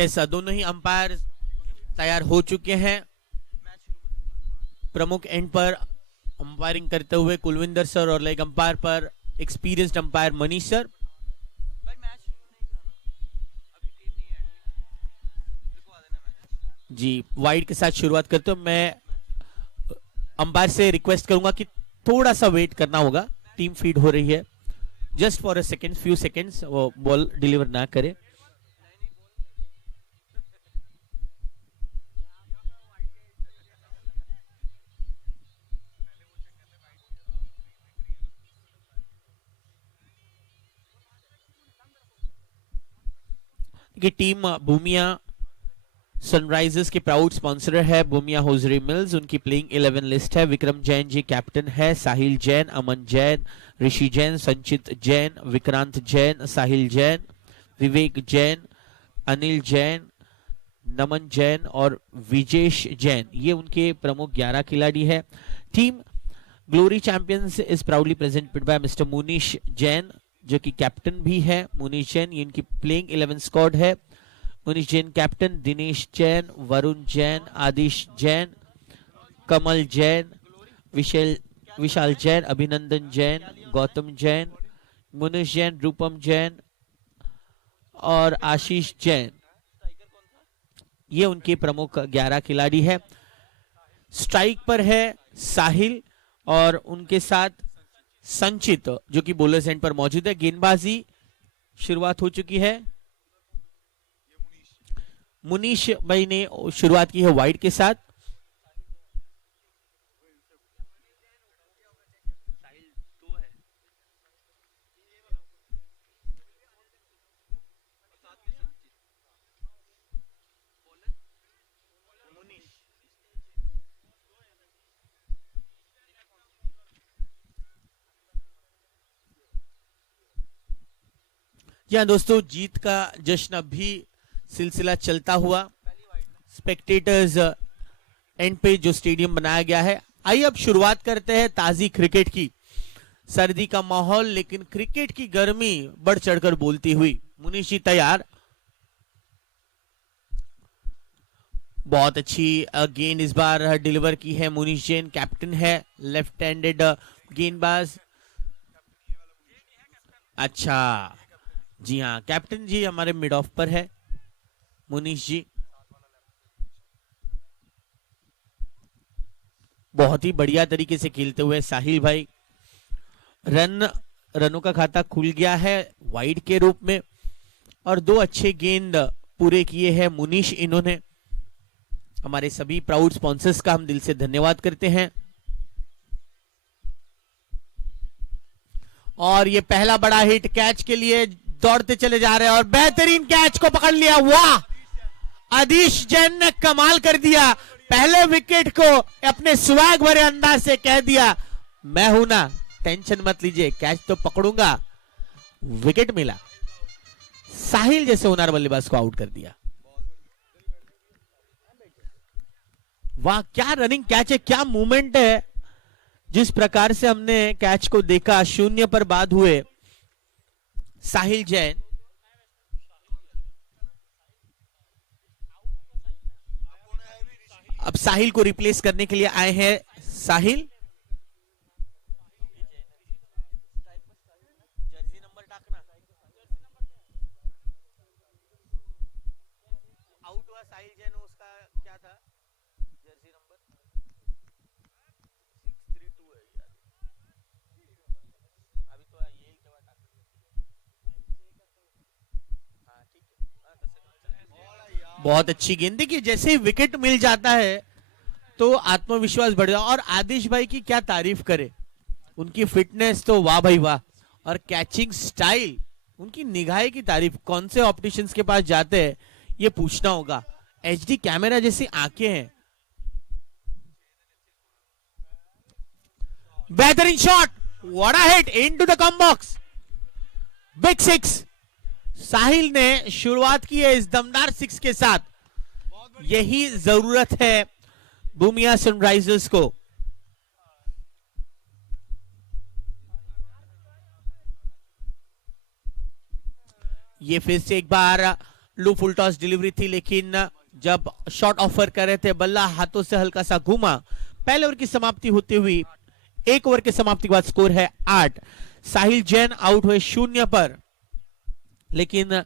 ऐसा दोनों ही अंपायर तैयार हो चुके हैं। प्रमुख एंड पर अंपायरिंग करते हुए कुलविंदर सर और लेग अंपायर पर एक्सपीरियंस्ड अंपायर मनीष सर। जी वाइड के साथ शुरुआत करते हुए मैं अंपायर से रिक्वेस्ट करूंगा कि थोड़ा सा वेट करना होगा, टीम फीड हो रही है। Just for a second, few seconds वो बॉल डिलीवर ना करे। कि टीम भूमिया सनराइजर्स के प्राउड स्पॉन्सर है भूमिया होजरी मिल्स। उनकी प्लेइंग 11 लिस्ट है। विक्रम जैन जी कैप्टन है, साहिल जैन, अमन जैन, ऋषि जैन, संचित जैन, विक्रांत जैन, साहिल जैन, विवेक जैन, अनिल जैन, नमन जैन और विजेश जैन, ये उनके प्रमुख 11 खिलाड़ी है। Team glory champions is proudly presented by mister Munish Jain जो कि कैप्टन भी है। मुनीश जैन, ये इनकी प्लेइंग 11 स्क्वाड है। मुनीश जैन कैप्टन, दिनेश जैन, वरुण जैन, आदिश जैन, कमल जैन, विशाल जैन, अभिनंदन जैन, गौतम जैन, मुनीश जैन, रूपम जैन और आशीष जैन, ये उनके प्रमुख 11 खिलाड़ी है। स्ट्राइक पर है साहिल और उनके साथ संचित जो कि बॉलर्स एंड पर मौजूद है। गेंदबाजी शुरुआत हो चुकी है। मुनीश भाई ने शुरुआत की है वाइड के साथ। या दोस्तों, जीत का जश्न अब भी सिलसिला चलता हुआ। स्पेक्टेटर्स एंड पे जो स्टेडियम बनाया गया है। आइए अब शुरुआत करते हैं ताजी क्रिकेट की। सर्दी का माहौल लेकिन क्रिकेट की गर्मी बढ़ चढ़कर बोलती हुई। मुनीष जी तैयार। बहुत अच्छी गेंद इस बार डिलीवर की है। मुनीष जैन कैप्टन है, लेफ्ट हैंडेड गेंदबाज। अच्छा जी हाँ, कैप्टन जी हमारे मिड ऑफ पर है मुनीष जी। बहुत ही बढ़िया तरीके से खेलते हुए साहिल भाई। रनों का खाता खुल गया है वाइड के रूप में और 2 अच्छे गेंद पूरे किए हैं मुनीष। इन्होंने हमारे सभी प्राउड स्पॉन्सर्स का हम दिल से धन्यवाद करते हैं। और ये पहला बड़ा हिट कैच के लिए दौड़ते चले जा रहे हैं और बेहतरीन कैच को पकड़ लिया। वाह, आदिश जैन ने कमाल कर दिया। पहले विकेट को अपने स्वैग भरे अंदाज से कह दिया, मैं हूं ना, टेंशन मत लीजिए, कैच तो पकड़ूंगा। विकेट मिला। साहिल जैसे होनहार बल्लेबाज को आउट कर दिया। वाह, क्या रनिंग कैच है, क्या मूवमेंट है। जिस प्रकार से हमने कैच को देखा, 0 पर बाद हुए साहिल जैन। अब साहिल को रिप्लेस करने के लिए आए हैं साहिल। जर्सी नंबर टाकना। आउट हुआ साहिल जैन, उसका क्या था जर्सी नंबर? 632 है यार। अभी तो ये क्या टाक। हाँ ठीक है। बहुत अच्छी गेंद। देखिए जैसे ही विकेट मिल जाता है तो आत्मविश्वास बढ़ जाता। और आदिश भाई की क्या तारीफ करे, उनकी फिटनेस तो वाह भाई वाह। और कैचिंग स्टाइल, उनकी निगाह की तारीफ। कौन से ऑप्टिशियंस के पास जाते हैं ये पूछना होगा। एचडी कैमरा जैसी आंखें हैं। बेहतरीन shot, what a hit into the come box. Big 6। साहिल ने शुरुआत की है इस दमदार 6 के साथ। यही जरूरत है भूमिया सनराइजर्स को। ये फिर से एक बार लो फुल टॉस डिलीवरी थी, लेकिन जब शॉट ऑफर कर रहे थे बल्ला हाथों से हल्का सा घूमा। पहले ओवर की समाप्ति होती हुई, एक ओवर की समाप्ति के बाद स्कोर है 8। साहिल जैन आउट हुए 0 पर, लेकिन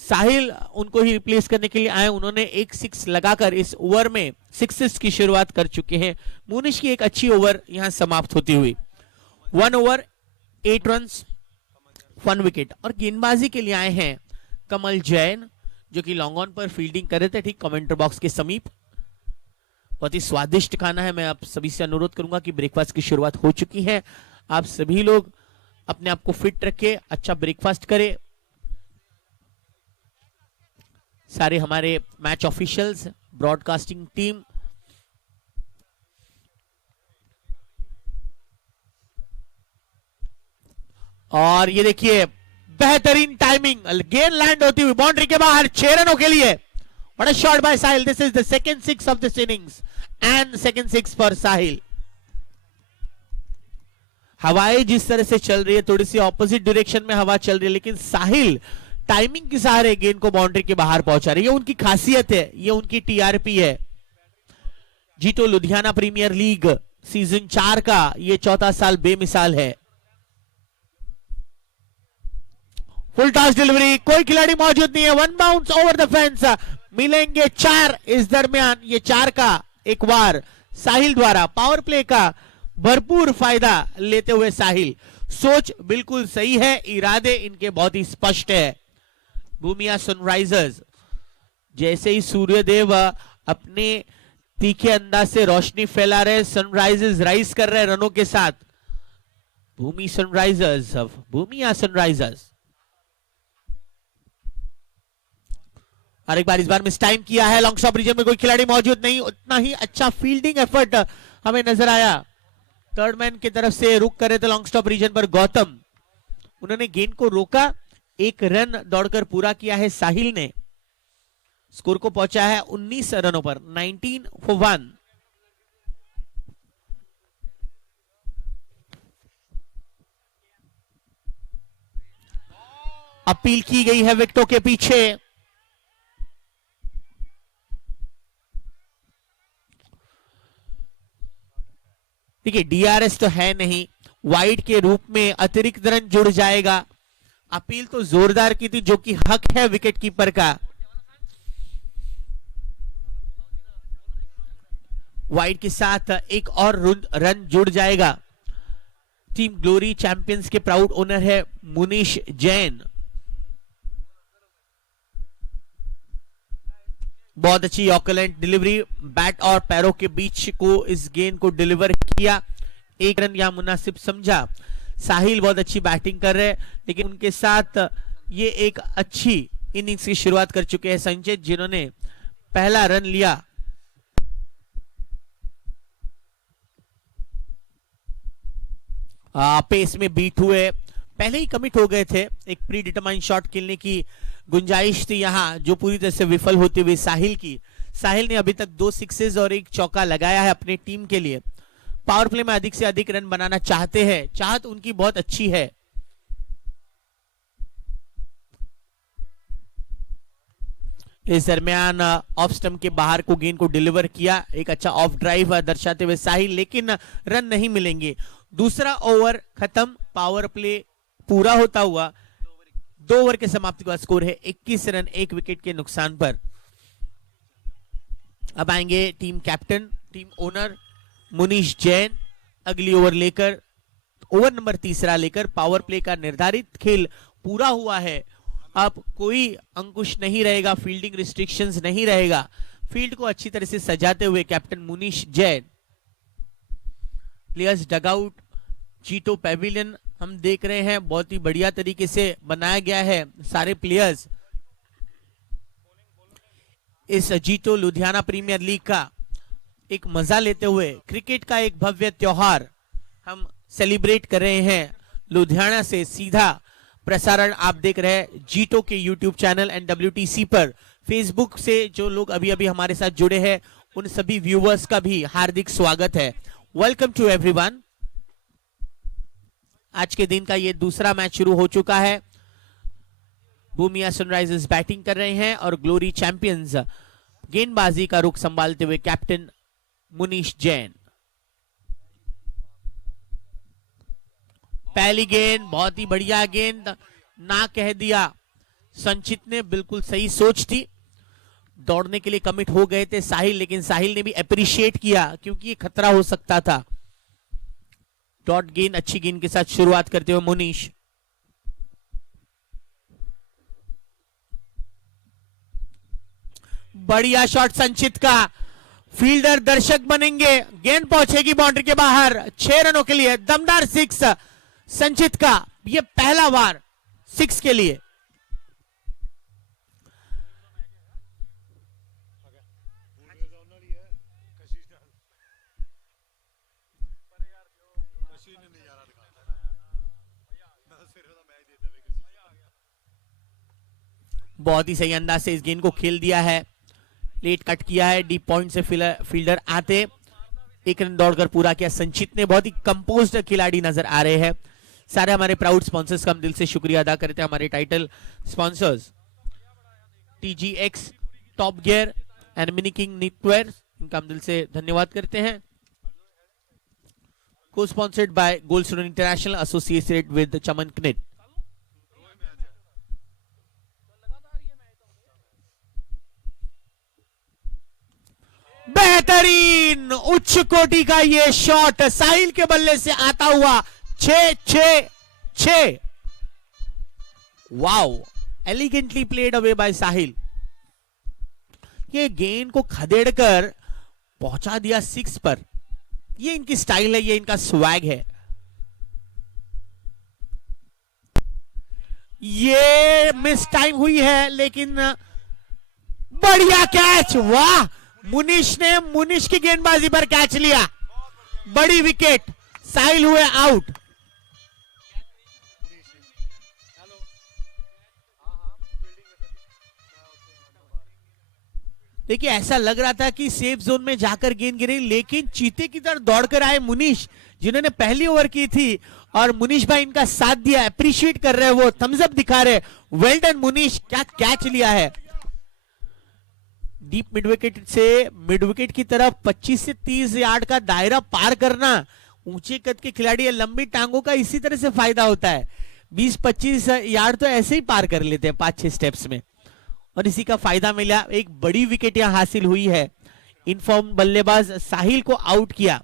साहिल उनको ही रिप्लेस करने के लिए आए। उन्होंने एक 6 लगाकर इस ओवर में 6 की शुरुआत कर चुके हैं। मुनिश की एक अच्छी ओवर यहां समाप्त होती हुई। 1 ओवर 8 रन 1 विकेट। और गेंदबाजी के लिए आए हैं कमल जैन, जो कि लॉन्ग ऑन पर फील्डिंग कर रहे थे ठीक कमेंटर बॉक्स के समीप। बहुत ही स्वादिष्ट खाना है। मैं आप सभी से अनुरोध करूंगा कि ब्रेकफास्ट की शुरुआत हो चुकी है। आप सभी लोग अपने आप को फिट रखें, अच्छा ब्रेकफास्ट करें। सारे हमारे मैच ऑफिशियल्स, ब्रॉडकास्टिंग टीम, और ये देखिए बेहतरीन टाइमिंग, गेंद लैंड होती हुई बाउंड्री के बाहर 6 रनों के लिए। What a shot by Sahil. This is the second 6 of this innings and second 6 for Sahil. हवाएं जिस तरह से चल रही है, थोड़ी सी ऑपोजिट डायरेक्शन में हवा चल रही है, लेकिन साहिल टाइमिंग के सहारे गेंद को बाउंड्री के बाहर पहुंचा रही है। ये उनकी खासियत है, ये उनकी टीआरपी है। जीतो लुधियाना प्रीमियर लीग सीजन 4 का ये चौथा साल बेमिसाल है। फुल टॉस डिलीवरी, कोई खिलाड़ी मौजूद नहीं है। 1 बाउंस ओवर द फेंस, मिलेंगे 4 इस दरमियान। ये 4 का एक बार साहिल द्वारा पावर प्ले का भरपूर फायदा लेते हुए साहिल। सोच बिल्कुल सही है, इरादे इनके बहुत ही स्पष्ट है। भूमिया सनराइजर्स, जैसे ही सूर्यदेव अपने तीखे अंदाज से रोशनी फैला रहे, सनराइजर्स राइज कर रहे रनों के साथ। भूमिया सनराइजर्स और एक बार इस बार मिस टाइम किया है। लॉन्ग स्टॉप रीजन में कोई खिलाड़ी मौजूद नहीं। उतना ही अच्छा फील्डिंग एफर्ट हमें नजर आया। थर्ड मैन की तरफ से रुक कर रहे थे लॉन्ग स्टॉप रीजन पर गौतम, उन्होंने गेंद को रोका। 1 रन दौड़कर पूरा किया है साहिल ने। स्कोर को पहुंचा है 19 रनों पर, 19 for 1। अपील की गई है विकेटों के पीछे। देखिए डीआरएस तो है नहीं, वाइड के रूप में अतिरिक्त रन जुड़ जाएगा। अपील तो जोरदार की थी, जो कि हक है विकेट कीपर का। वाइड के साथ एक और रन जुड़ जाएगा। टीम ग्लोरी चैंपियंस के प्राउड ओनर है मुनीश जैन। बहुत अच्छी ऑकलैंड डिलीवरी, बैट और पैरों के बीच को इस गेंद को डिलीवर किया। 1 रन यहां मुनासिब समझा। साहिल बहुत अच्छी बैटिंग कर रहे हैं, लेकिन उनके साथ ये एक अच्छी इनिंग्स की शुरुआत कर चुके हैं संचित, जिन्होंने पहला रन लिया। पेस में बीट हुए, पहले ही कमिट हो गए थे। एक प्री डिटरमाइंड शॉट खेलने की गुंजाइश थी यहां, जो पूरी तरह से विफल होती हुई साहिल की। साहिल ने अभी तक 2 सिक्सेस और 1 चौका लगाया है अपनी टीम के लिए। पावर प्ले में अधिक से अधिक रन बनाना चाहते हैं, चाहत उनकी बहुत अच्छी है। इस दरमियान ऑफ स्टंप के बाहर को गेंद को डिलीवर किया। एक अच्छा ऑफ ड्राइव दर्शाते हुए साहिल, लेकिन रन नहीं मिलेंगे। दूसरा ओवर खत्म, पावर प्ले पूरा होता हुआ 2 ओवर के समाप्ति का स्कोर है 21 रन 1 विकेट के नुकसान पर। अब आएंगे team captain, team owner Munish Jain. अगली ओवर लेकर, ओवर नंबर 3 लेकर पावर प्ले का निर्धारित खेल पूरा हुआ है। अब कोई अंकुश नहीं रहेगा, फील्डिंग रिस्ट्रिक्शंस नहीं रहेगा। फील्ड को अच्छी तरह से सजाते हुए captain Munish Jain. Players dugout, जीतो पैविलियन हम देख रहे हैं, बहुत ही बढ़िया तरीके से बनाया गया है। सारे प्लेयर्स इस जीतो लुधियाना प्रीमियर लीग का एक मजा लेते हुए, क्रिकेट का एक भव्य त्योहार हम सेलिब्रेट कर रहे हैं। लुधियाना से सीधा प्रसारण आप देख रहे हैं जीतो के यूट्यूब चैनल एंड WTC पर। फेसबुक से जो लोग अभी अभी हमारे साथ जुड़े हैं, उन सभी व्यूअर्स का भी हार्दिक स्वागत है। Welcome to everyone. आज के दिन का ये दूसरा मैच शुरू हो चुका है। भूमिया सनराइजर्स बैटिंग कर रहे हैं और ग्लोरी चैंपियंस गेंदबाजी का रुख संभालते हुए कैप्टन मुनीश जैन। पहली गेंद बहुत ही बढ़िया गेंद, ना कह दिया संचित ने, बिल्कुल सही सोच थी। दौड़ने के लिए कमिट हो गए थे साहिल, लेकिन साहिल ने भी अप्रिशिएट किया क्योंकि ये खतरा हो सकता था। डॉट गेंद, अच्छी गेंद के साथ शुरुआत करते हुए मुनीश। बढ़िया शॉट संचित का, फील्डर दर्शक बनेंगे। गेंद पहुंचेगी बाउंड्री के बाहर, 6 रनों के लिए दमदार 6 संचित का, यह पहला बार 6 के लिए। बहुत ही सही अंदाज से इस गेंद को खेल दिया है, लेट कट किया है, डीप पॉइंट से फील्डर आते 1 रन दौड़कर पूरा किया। संचित ने बहुत ही कंपोज्ड खिलाड़ी नजर आ रहे हैं। सारे हमारे प्राउड स्पॉन्सर्स का हम दिल से शुक्रिया अदा करते हैं। हमारे title sponsors TGX, top gear and mini king knitwear, इनका हम दिल से धन्यवाद करते हैं। को sponsored by Goldstone international associated with Chaman Kinnaird. बेहतरीन उच्च कोटि का ये शॉट साहिल के बल्ले से आता हुआ 6-6-6। Wow, elegantly played away by Sahil. ये गेंद को खदेड़कर पहुंचा दिया 6 पर। ये इनकी स्टाइल है, ये इनका स्वैग है। ये मिस टाइम हुई है लेकिन बढ़िया कैच। वाह, मुनीश की गेंदबाजी पर कैच लिया, बड़ी विकेट, साहिल हुए आउट। देखिए ऐसा लग रहा था कि सेफ जोन में जाकर गेंद गिरी, लेकिन चीते की तरह दौड़कर आए मुनीश, जिन्होंने पहली ओवर की थी, और मुनीश भाई इनका साथ दिया, अप्रिशिएट कर रहे हैं, वो थम्स अप दिखा रहे। वेल डन मुनीश, क्या कैच लिया है। डीप मिड विकेट से मिड विकेट की तरफ 25 से 30 यार्ड का दायरा पार करना, ऊंचे कद के खिलाड़ी, लंबी टांगों का इसी तरह से फायदा होता है। 20-25 यार्ड तो ऐसे ही पार कर लेते हैं 5-6 स्टेप्स में, और इसी का फायदा मिला। एक बड़ी विकेट यहां हासिल हुई है। इनफॉर्म बल्लेबाज साहिल को आउट किया।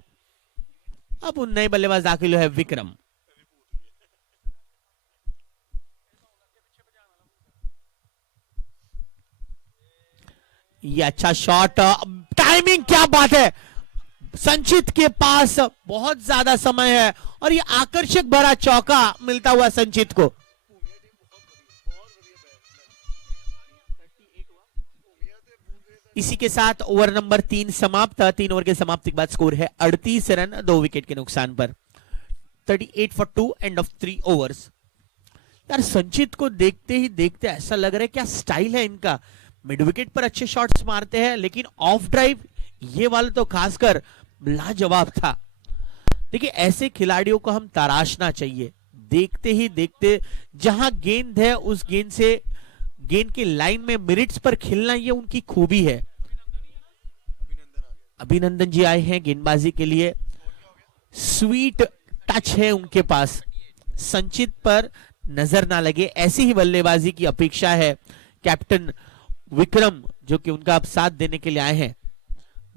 अब उन नए बल्लेबाज दाखिल है विक्रम। ये अच्छा शॉट, टाइमिंग क्या बात है। संचित के पास बहुत ज्यादा समय है और ये आकर्षक भरा चौका मिलता हुआ संचित को। इसी के साथ ओवर नंबर 3 समाप्त। 3 ओवर के समाप्ति के बाद स्कोर है 38 रन 2 विकेट के नुकसान पर। 38 for 2 एंड ऑफ 3 ओवर्स। यार संचित को देखते ही देखते ऐसा लग रहा है क्या स्टाइल है इनका। मिड विकेट पर अच्छे शॉट्स मारते हैं, लेकिन ऑफ ड्राइव ये वाला तो खासकर लाजवाब था। देखिए ऐसे खिलाड़ियों को हम तराशना चाहिए। देखते ही देखते जहां गेंद है उस गेंद से गेंद के लाइन में मिनट्स पर खेलना, ये उनकी खूबी है। अभिनंदन जी आए हैं गेंदबाजी के लिए, स्वीट टच है उनके पास। संचित पर नजर ना लगे ऐसी ही बल्लेबाजी की अपेक्षा है कैप्टन विक्रम, जो कि उनका अब साथ देने के लिए आए हैं।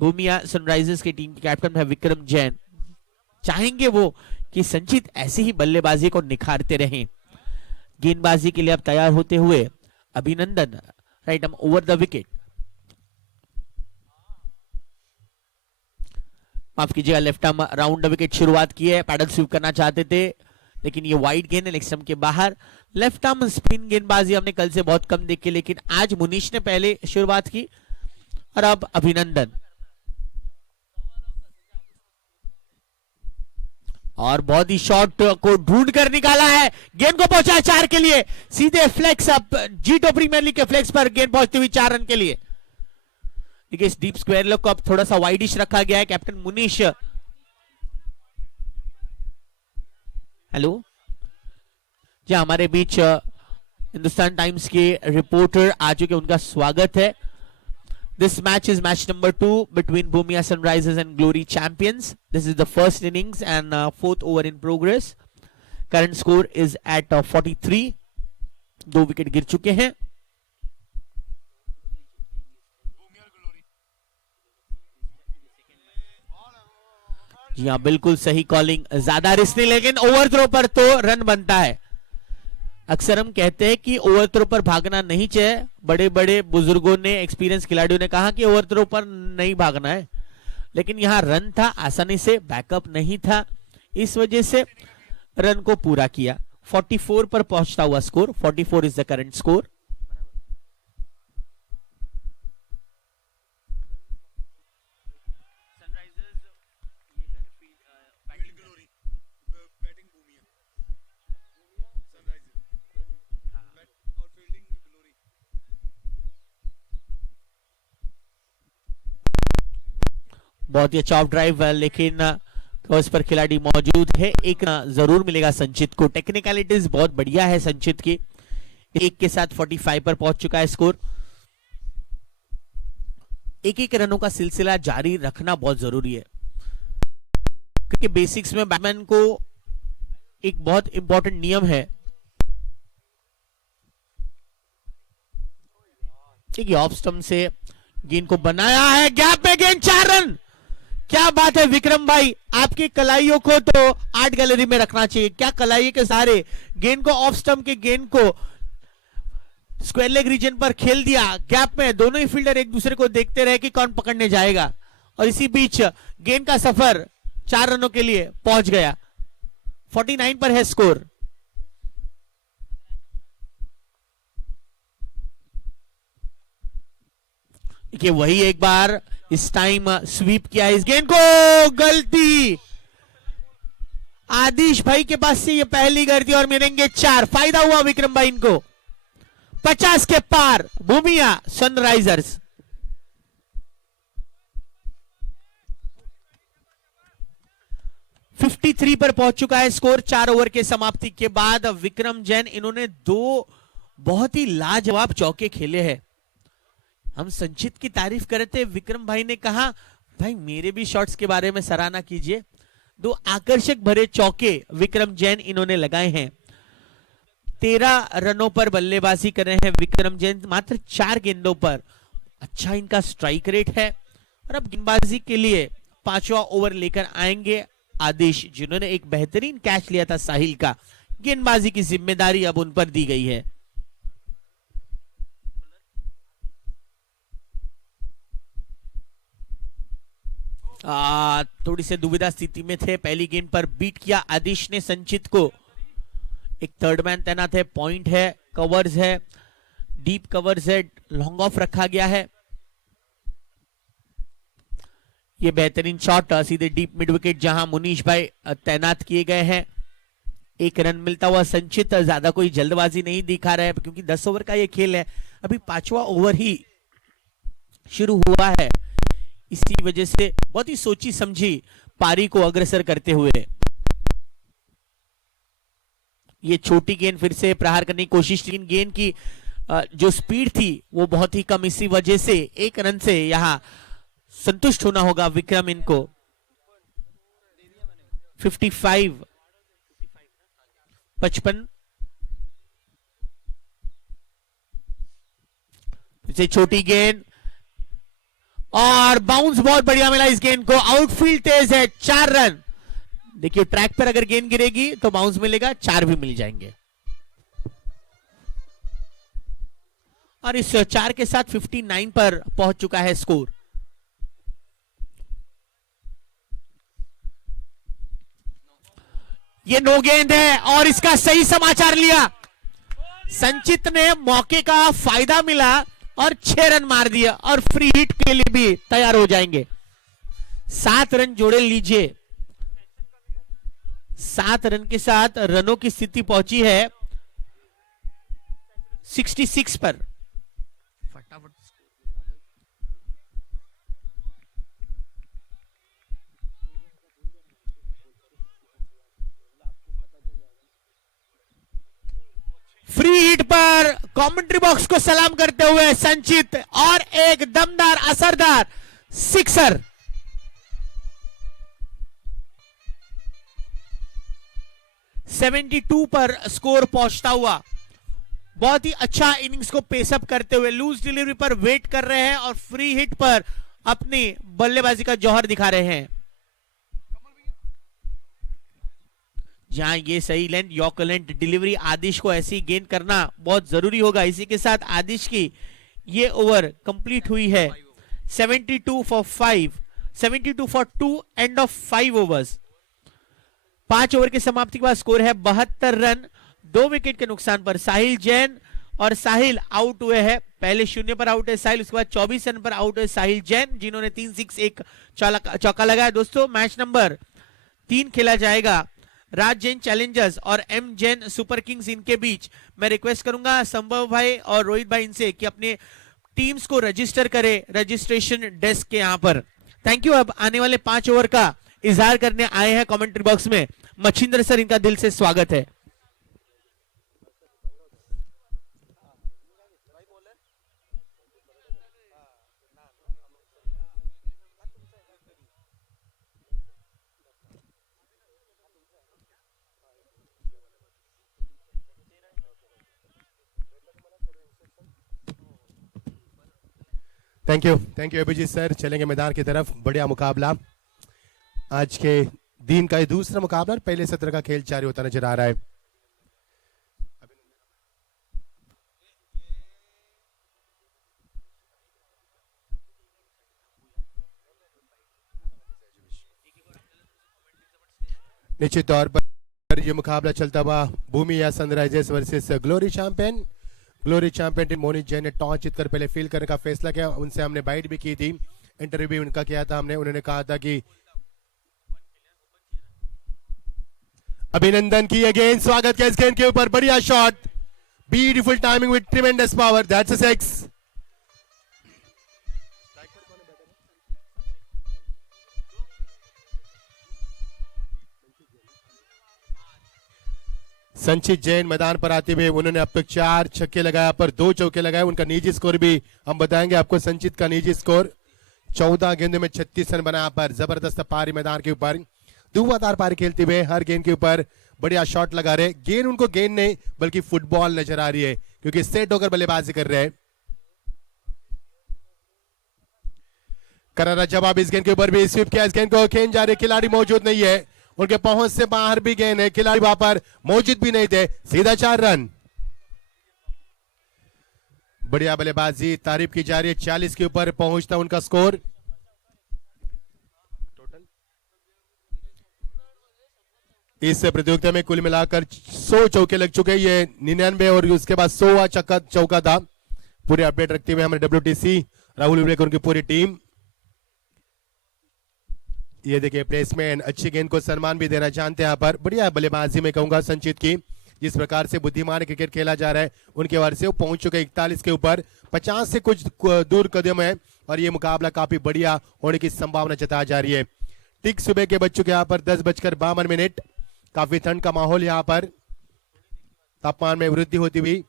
भूमिया सनराइजर्स की टीम के कैप्टन है विक्रम जैन। चाहेंगे वो कि संचित ऐसी ही बल्लेबाजी को निखारते रहें। गेंदबाजी के लिए अब तैयार होते हुए अभिनंदन, राइट हम ओवर द विकेट, माफ कीजिएगा, left arm round the wicket शुरुआत की है। पैडल स्वीप करना चाहते थे, लेकिन ये वाइड गेंद है, लेग स्टंप के बाहर। लेफ्ट आर्म स्पिन गेंदबाजी हमने कल से बहुत कम देखी, लेकिन आज मुनीश ने पहले शुरुआत की और अब अभिनंदन। और बहुत ही शॉट को ढूंढ कर निकाला है, गेंद को पहुंचा 4 के लिए, सीधे flex up, G2 premier league के फ्लेक्स पर गेंद पहुंचती हुई 4 रन के लिए। देखिए इस डीप स्क्वायर लेग को अब थोड़ा सा वाइडिश रखा गया है। कैप्टन मुनीश, हेलो जी, हमारे बीच हिंदुस्तान टाइम्स के रिपोर्टर आ चुके, उनका स्वागत है। This match is match number 2 between Bhumia Sunrisers and Glory Champions. This is the first innings and fourth over in progress. Current score is at 43. 2 wicket गिर चुके हैं। जी हाँ, बिल्कुल सही कॉलिंग, ज्यादा रिस्क नहीं, लेकिन ओवर थ्रो पर तो रन बनता है। अक्सर हम कहते हैं कि ओवर थ्रो पर भागना नहीं चाहिए। बड़े बड़े बुजुर्गों ने, एक्सपीरियंस खिलाड़ियों ने कहा कि ओवर थ्रो पर नहीं भागना है, लेकिन यहां रन था, आसानी से बैकअप नहीं था, इस वजह से रन को पूरा किया। 44 पर पहुंचता हुआ score, 44 is the current score. बहुत ही अच्छा ऑफ ड्राइव, लेकिन उस पर खिलाड़ी मौजूद है। एक जरूर मिलेगा संचित को। टेक्निकलिटीज बहुत बढ़िया है संचित की। एक के साथ 45 पर पहुंच चुका है स्कोर। एक एक रनों का सिलसिला जारी रखना बहुत जरूरी है, क्योंकि बेसिक्स में बैट्समैन को एक बहुत इंपॉर्टेंट नियम है कि ऑफ स्टंप से गेंद को बनाया है, गैप में गेंद, 4 रन। क्या बात है विक्रम भाई, आपकी कलाइयों को तो आर्ट गैलरी में रखना चाहिए। क्या कलाई के सहारे गेंद को, ऑफ स्टंप के गेंद को स्क्वायर लेग रीजन पर खेल दिया, गैप में। दोनों ही फील्डर एक दूसरे को देखते रहे कि कौन पकड़ने जाएगा, और इसी बीच गेंद का सफर 4 रनों के लिए पहुंच गया। 49 पर है स्कोर। देखिए वही एक बार इस टाइम स्वीप किया इस गेंद को, गलती। आदिश भाई के पास से ये पहली गलती और मिलेंगे 4। फायदा हुआ विक्रम भाई इनको। 50 के पार भूमिया सनराइजर्स। (53) पर पहुंच चुका है स्कोर 4 ओवर के समाप्ति के बाद। विक्रम जैन, इन्होंने 2 बहुत ही लाजवाब चौके खेले हैं। हम संचित की तारीफ कर रहे थे, विक्रम भाई ने कहा भाई मेरे भी शॉट्स के बारे में सराहना कीजिए। 2 आकर्षक भरे चौके विक्रम जैन इन्होंने लगाए हैं। 13 रनों पर बल्लेबाजी कर रहे हैं विक्रम जैन, मात्र 4 गेंदों पर। अच्छा इनका स्ट्राइक रेट है। और अब गेंदबाजी के लिए 5वां ओवर लेकर आएंगे आदेश, जिन्होंने एक बेहतरीन कैच लिया था साहिल का। गेंदबाजी की जिम्मेदारी अब उन पर दी गई है। थोड़ी से दुविधा स्थिति में थे। पहली गेंद पर बीट किया आदिश ने संचित को। एक थर्ड मैन तैनात है, पॉइंट है, कवर्स है, डीप कवर्स है, लॉन्ग ऑफ रखा गया है। ये बेहतरीन शॉट सीधे डीप मिड विकेट, जहां मुनीश भाई तैनात किए गए हैं। 1 रन मिलता हुआ संचित ज्यादा कोई जल्दबाजी नहीं दिखा रहा है, क्योंकि 10 ओवर का ये खेल है। अभी 5वां ओवर ही शुरू हुआ है, इसी वजह से बहुत ही सोची समझी पारी को अग्रसर करते हुए ये छोटी गेंद फिर से प्रहार करने की कोशिश, लेकिन गेंद की जो स्पीड थी वो बहुत ही कम, इसी वजह से 1 रन से यहां संतुष्ट होना होगा विक्रम इनको। 55 55 से छोटी गेंद और बाउंस बहुत बढ़िया मिला इस गेंद को। आउटफील्ड तेज है, 4 रन। देखिए ट्रैक पर अगर गेंद गिरेगी तो बाउंस मिलेगा, 4 भी मिल जाएंगे। और इस 4 के साथ 59 पर पहुंच चुका है स्कोर। ये नो गेंद है और इसका सही समाचार लिया संचित ने। मौके का फायदा मिला और 6 रन मार दिया और फ्री हिट के लिए भी तैयार हो जाएंगे। 7 रन जोड़े लीजिए। 7 रन के साथ रनों की स्थिति पहुंची है 66 पर। फटाफट फ्री हिट पर कमेंट्री बॉक्स को सलाम करते हुए संचित और एक दमदार असरदार सिक्सर। .72 पर स्कोर पहुंचता हुआ बहुत ही अच्छा इनिंग्स को पेसअप करते हुए लूज डिलीवरी पर वेट कर रहे हैं और फ्री हिट पर अपनी बल्लेबाजी का जौहर दिखा रहे हैं। जहां ये सही लेंथ यॉर्कर लेंथ डिलीवरी आदिश को ऐसी गेंद करना बहुत जरूरी होगा। इसी के साथ आदिश की ये ओवर कंप्लीट हुई है 72 for 2 end of 5 overs. 5 over की समाप्ति के बाद स्कोर है 72 रन। 2 विकेट के नुकसान पर साहिल जैन और साहिल आउट हुए हैं। पहले 0 पर आउट है साहिल, उसके बाद 24 रन पर आउट है साहिल जैन, जिन्होंने 3 6 1 चौका लगाया। दोस्तों मैच नंबर 3 खेला जाएगा राज जैन चैलेंजर्स और एम जैन सुपर किंग्स इनके बीच। मैं रिक्वेस्ट करूंगा संभव भाई और रोहित भाई इनसे कि अपने टीम्स को रजिस्टर करें रजिस्ट्रेशन डेस्क के यहां पर। Thank you. अब आने वाले 5 ओवर का इजहार करने आए हैं कमेंट्री बॉक्स में मच्छिंद्र सर, इनका दिल से स्वागत है। Thank you Abhijit sir. चलेंगे मैदान की तरफ। बढ़िया मुकाबला आज के दिन का ये दूसरा मुकाबला, पहले सत्र का खेल जारी होता नजर आ रहा है। निश्चित तौर पर ये मुकाबला चलता हुआ Bhumiya Sunrisers versus Glory Champion. Glory Champion team Monit Jain ने टॉस जीतकर पहले फील्ड करने का फैसला किया। उनसे हमने बाइट भी की थी, इंटरव्यू भी उनका किया था हमने। उन्होंने कहा था कि अभिनंदन की अगेन, स्वागत किया इस गेंद के ऊपर। बढ़िया shot, beautiful timing with tremendous power, that's a six. संचित जैन मैदान पर आते हुए उन्होंने अब तक 4 छक्के लगाया पर 2 चौके लगाए। उनका निजी स्कोर भी हम बताएंगे आपको। संचित का निजी स्कोर 14 गेंदों में 36 रन बनाया पर जबरदस्त पारी मैदान के ऊपर धुआंधार पारी खेलते हुए हर गेंद के ऊपर बढ़िया शॉट लगा रहे। गेंद उनको गेंद नहीं बल्कि फुटबॉल नजर आ रही है क्योंकि सेट होकर बल्लेबाजी कर रहे हैं। करारा जवाब इस गेंद के ऊपर भी स्वीप किया। इस गेंद को खेल जा रहे, खिलाड़ी मौजूद नहीं है, उनके पहुंच से बाहर भी गेंद है, खिलाड़ी वहां पर मौजूद भी नहीं थे। सीधा 4 रन। बढ़िया बल्लेबाजी तारीफ की जा रही है। 40 के ऊपर पहुंचता उनका स्कोर। इस प्रतियोगिता में कुल मिलाकर 100 चौके लग चुके हैं। ये 99 और उसके बाद 100वां चौका था। पूरे अपडेट रखते हुए हमारे WTC राहुल विवेक उनकी पूरी टीम। ये देखिए प्लेसमेंट, अच्छी गेंद को सम्मान भी देना जानते हैं यहाँ पर। बढ़िया बल्लेबाजी में कहूंगा संचित की। जिस प्रकार से बुद्धिमान क्रिकेट खेला जा रहा है उनके ओर से वो पहुंच चुके 41 के ऊपर, 50 से कुछ दूर कदम है और ये मुकाबला काफी बढ़िया होने की संभावना जताई जा रही है। ठीक सुबह के बज चुके यहाँ पर 10:52। काफी ठंड का माहौल यहाँ पर, तापमान में वृद्धि होती हुई।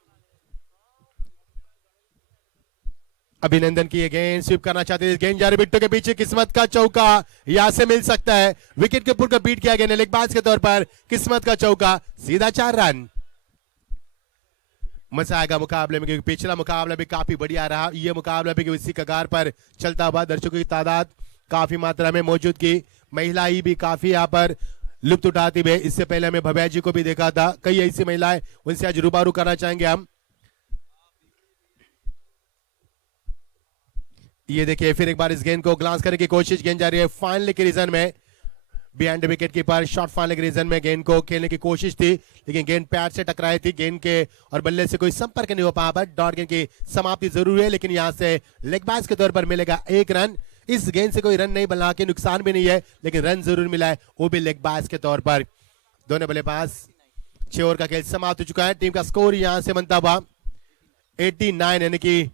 अभिनंदन की गेंद स्वीप करना चाहते थे, गेंद जा रही बिट्टू के पीछे, किस्मत का चौका यहां से मिल सकता है। विकेट के ऊपर का बीट किया गया लेगबाज के तौर पर, किस्मत का चौका, सीधा 4 रन। मजा आएगा मुकाबले में क्योंकि पिछला मुकाबला भी काफी बढ़िया रहा। ये मुकाबला भी इसी कगार पर चलता हुआ। दर्शकों की तादाद काफी मात्रा में मौजूद की, महिलाएं भी काफी यहाँ पर लुत्फ उठाती हुए। इससे पहले हमें भव्या जी को भी देखा था, कई ऐसी महिलाएं, उनसे आज रूबरू करना चाहेंगे हम। ये देखिए फिर एक बार इस गेंद को ग्लांस करने की कोशिश, गेंद जा रही है फाइनल के रीजन में, behind wicket keeper short final के रीजन में गेंद को खेलने की कोशिश थी लेकिन गेंद पैर से टकराई थी। गेंद के और बल्ले से कोई संपर्क नहीं हो पाया, पर डॉट गेंद की समाप्ति जरूर है लेकिन यहां से लेगबाज के तौर पर मिलेगा 1 रन। इस गेंद से कोई रन नहीं बना के नुकसान भी नहीं है लेकिन रन जरूर मिला है, वो भी लेगबाज के तौर पर। दोनों बल्लेबाज 6 ओवर का खेल समाप्त हो चुका है। टीम का स्कोर यहां से बनता हुआ 89 यानी कि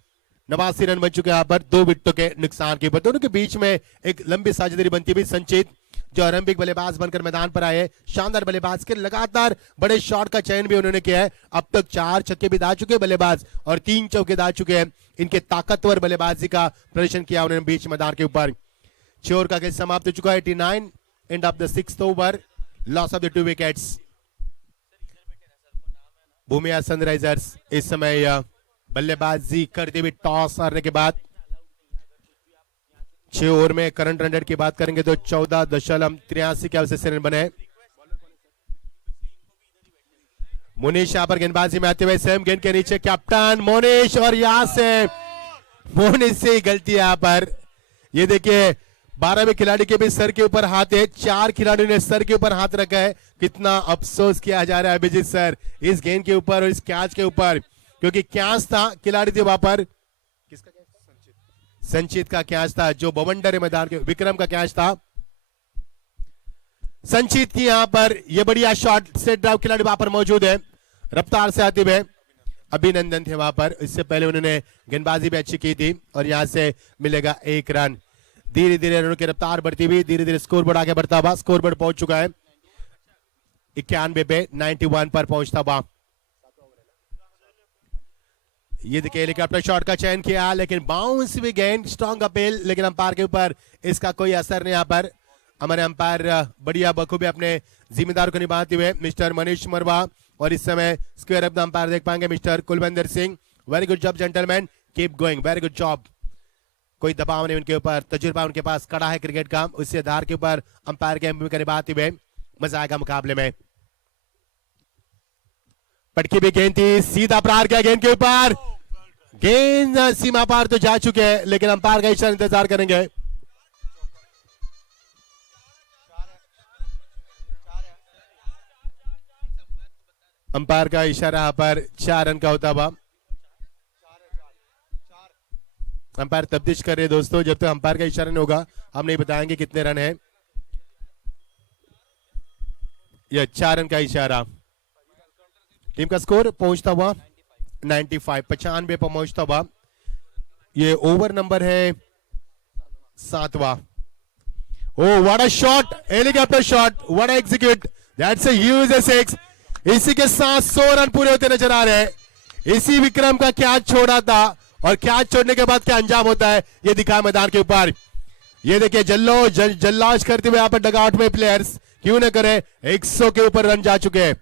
89 रन बन चुके हैं यहाँ पर 2 विकेटों के नुकसान के ऊपर। दोनों के बीच में एक लंबी साझेदारी बनती हुई संचित जो ओलंपिक बल्लेबाज बनकर मैदान पर आए, शानदार बल्लेबाज के लगातार बड़े शॉट का चयन भी उन्होंने किया है। अब तक 4 छक्के भी दाग चुके बल्लेबाज और 3 चौके दाग चुके हैं। इनके ताकतवर बल्लेबाजी का प्रदर्शन किया उन्होंने बीच मैदान के ऊपर। 6 ओवर का खेल समाप्त हो चुका है। 89 end of the 6th over, loss of the 2 wickets. Bhumiya Sunrisers इस समय बल्लेबाजी करते हुए टॉस हारने के बाद 6 ओवर में करंट रन रेट की बात करेंगे तो 14.83 के अवसर से रन बने। मोनिश यहाँ पर गेंदबाजी में आते हुए सेम गेंद के नीचे कैप्टन मोनिश, और यहां से मोनिश से ही गलती यहाँ पर। ये देखिए 12वें खिलाड़ी के भी सर के ऊपर हाथ है, 4 खिलाड़ियों ने सर के ऊपर हाथ रखा है। कितना अफसोस किया जा रहा है अभिजीत सर इस गेंद के ऊपर और इस कैच के ऊपर, क्योंकि कैच था, खिलाड़ी थे वहां पर। किसका कैच था? संचित का कैच था जो बवंडर मैदान के विक्रम का कैच था। संचित की यहां पर यह बढ़िया शॉट, सेट ड्राइव खिलाड़ी वहां पर मौजूद है, रफ्तार से आते हुए अभिनंदन थे वहां पर। इससे पहले उन्होंने गेंदबाजी भी अच्छी की थी और यहां से मिलेगा 1 रन। धीरे धीरे रनों की रफ्तार बढ़ती हुई, धीरे धीरे स्कोर बोर्ड आगे बढ़ता हुआ, स्कोर बोर्ड पहुंच चुका है 91 पे 91 पर पहुंचता हुआ। ये देखिए हेलीकॉप्टर शॉट का चयन किया लेकिन बाउंस भी गेंद, स्ट्रॉन्ग अपील, लेकिन अंपायर के ऊपर इसका कोई असर नहीं। यहाँ पर हमारे अंपायर बढ़िया बखूबी अपने जिम्मेदार को निभाते हुए मिस्टर मनीष मरवा, और इस समय स्क्वायर ऑफ द अंपायर देख पाएंगे mister Kulwinder Singh. Very good job gentleman, keep going, very good job. कोई दबाव नहीं उनके ऊपर, तजुर्बा उनके पास कड़ा है क्रिकेट का, उसी आधार के ऊपर अंपायर की भूमिका निभाते हुए मजा आएगा मुकाबले में। पटकी भी गेंद थी, सीधा प्रहार किया गेंद के ऊपर, गेंद सीमा पार तो जा चुके हैं लेकिन अंपायर का इशारा इंतजार करेंगे। अंपायर का इशारा यहाँ पर 4 रन का होता हुआ। अंपायर तब्दीश कर रहे हैं दोस्तों, जब तक अंपायर का इशारा नहीं होगा हम नहीं बताएंगे कितने रन है। यह 4 रन का इशारा। टीम का स्कोर पहुंचता हुआ 95 95 पर पहुंचता हुआ। ये ओवर नंबर है 7वां। Oh what a shot, helicopter shot, what a execute, that's a huge 6। इसी के साथ 100 रन पूरे होते नजर आ रहे हैं। इसी विक्रम का कैच छोड़ा था और कैच छोड़ने के बाद क्या अंजाम होता है ये दिखा मैदान के ऊपर। ये देखिए जल्लाश करते हुए यहाँ पर डगआउट में प्लेयर्स, क्यों न करे, 100 के ऊपर रन जा चुके हैं।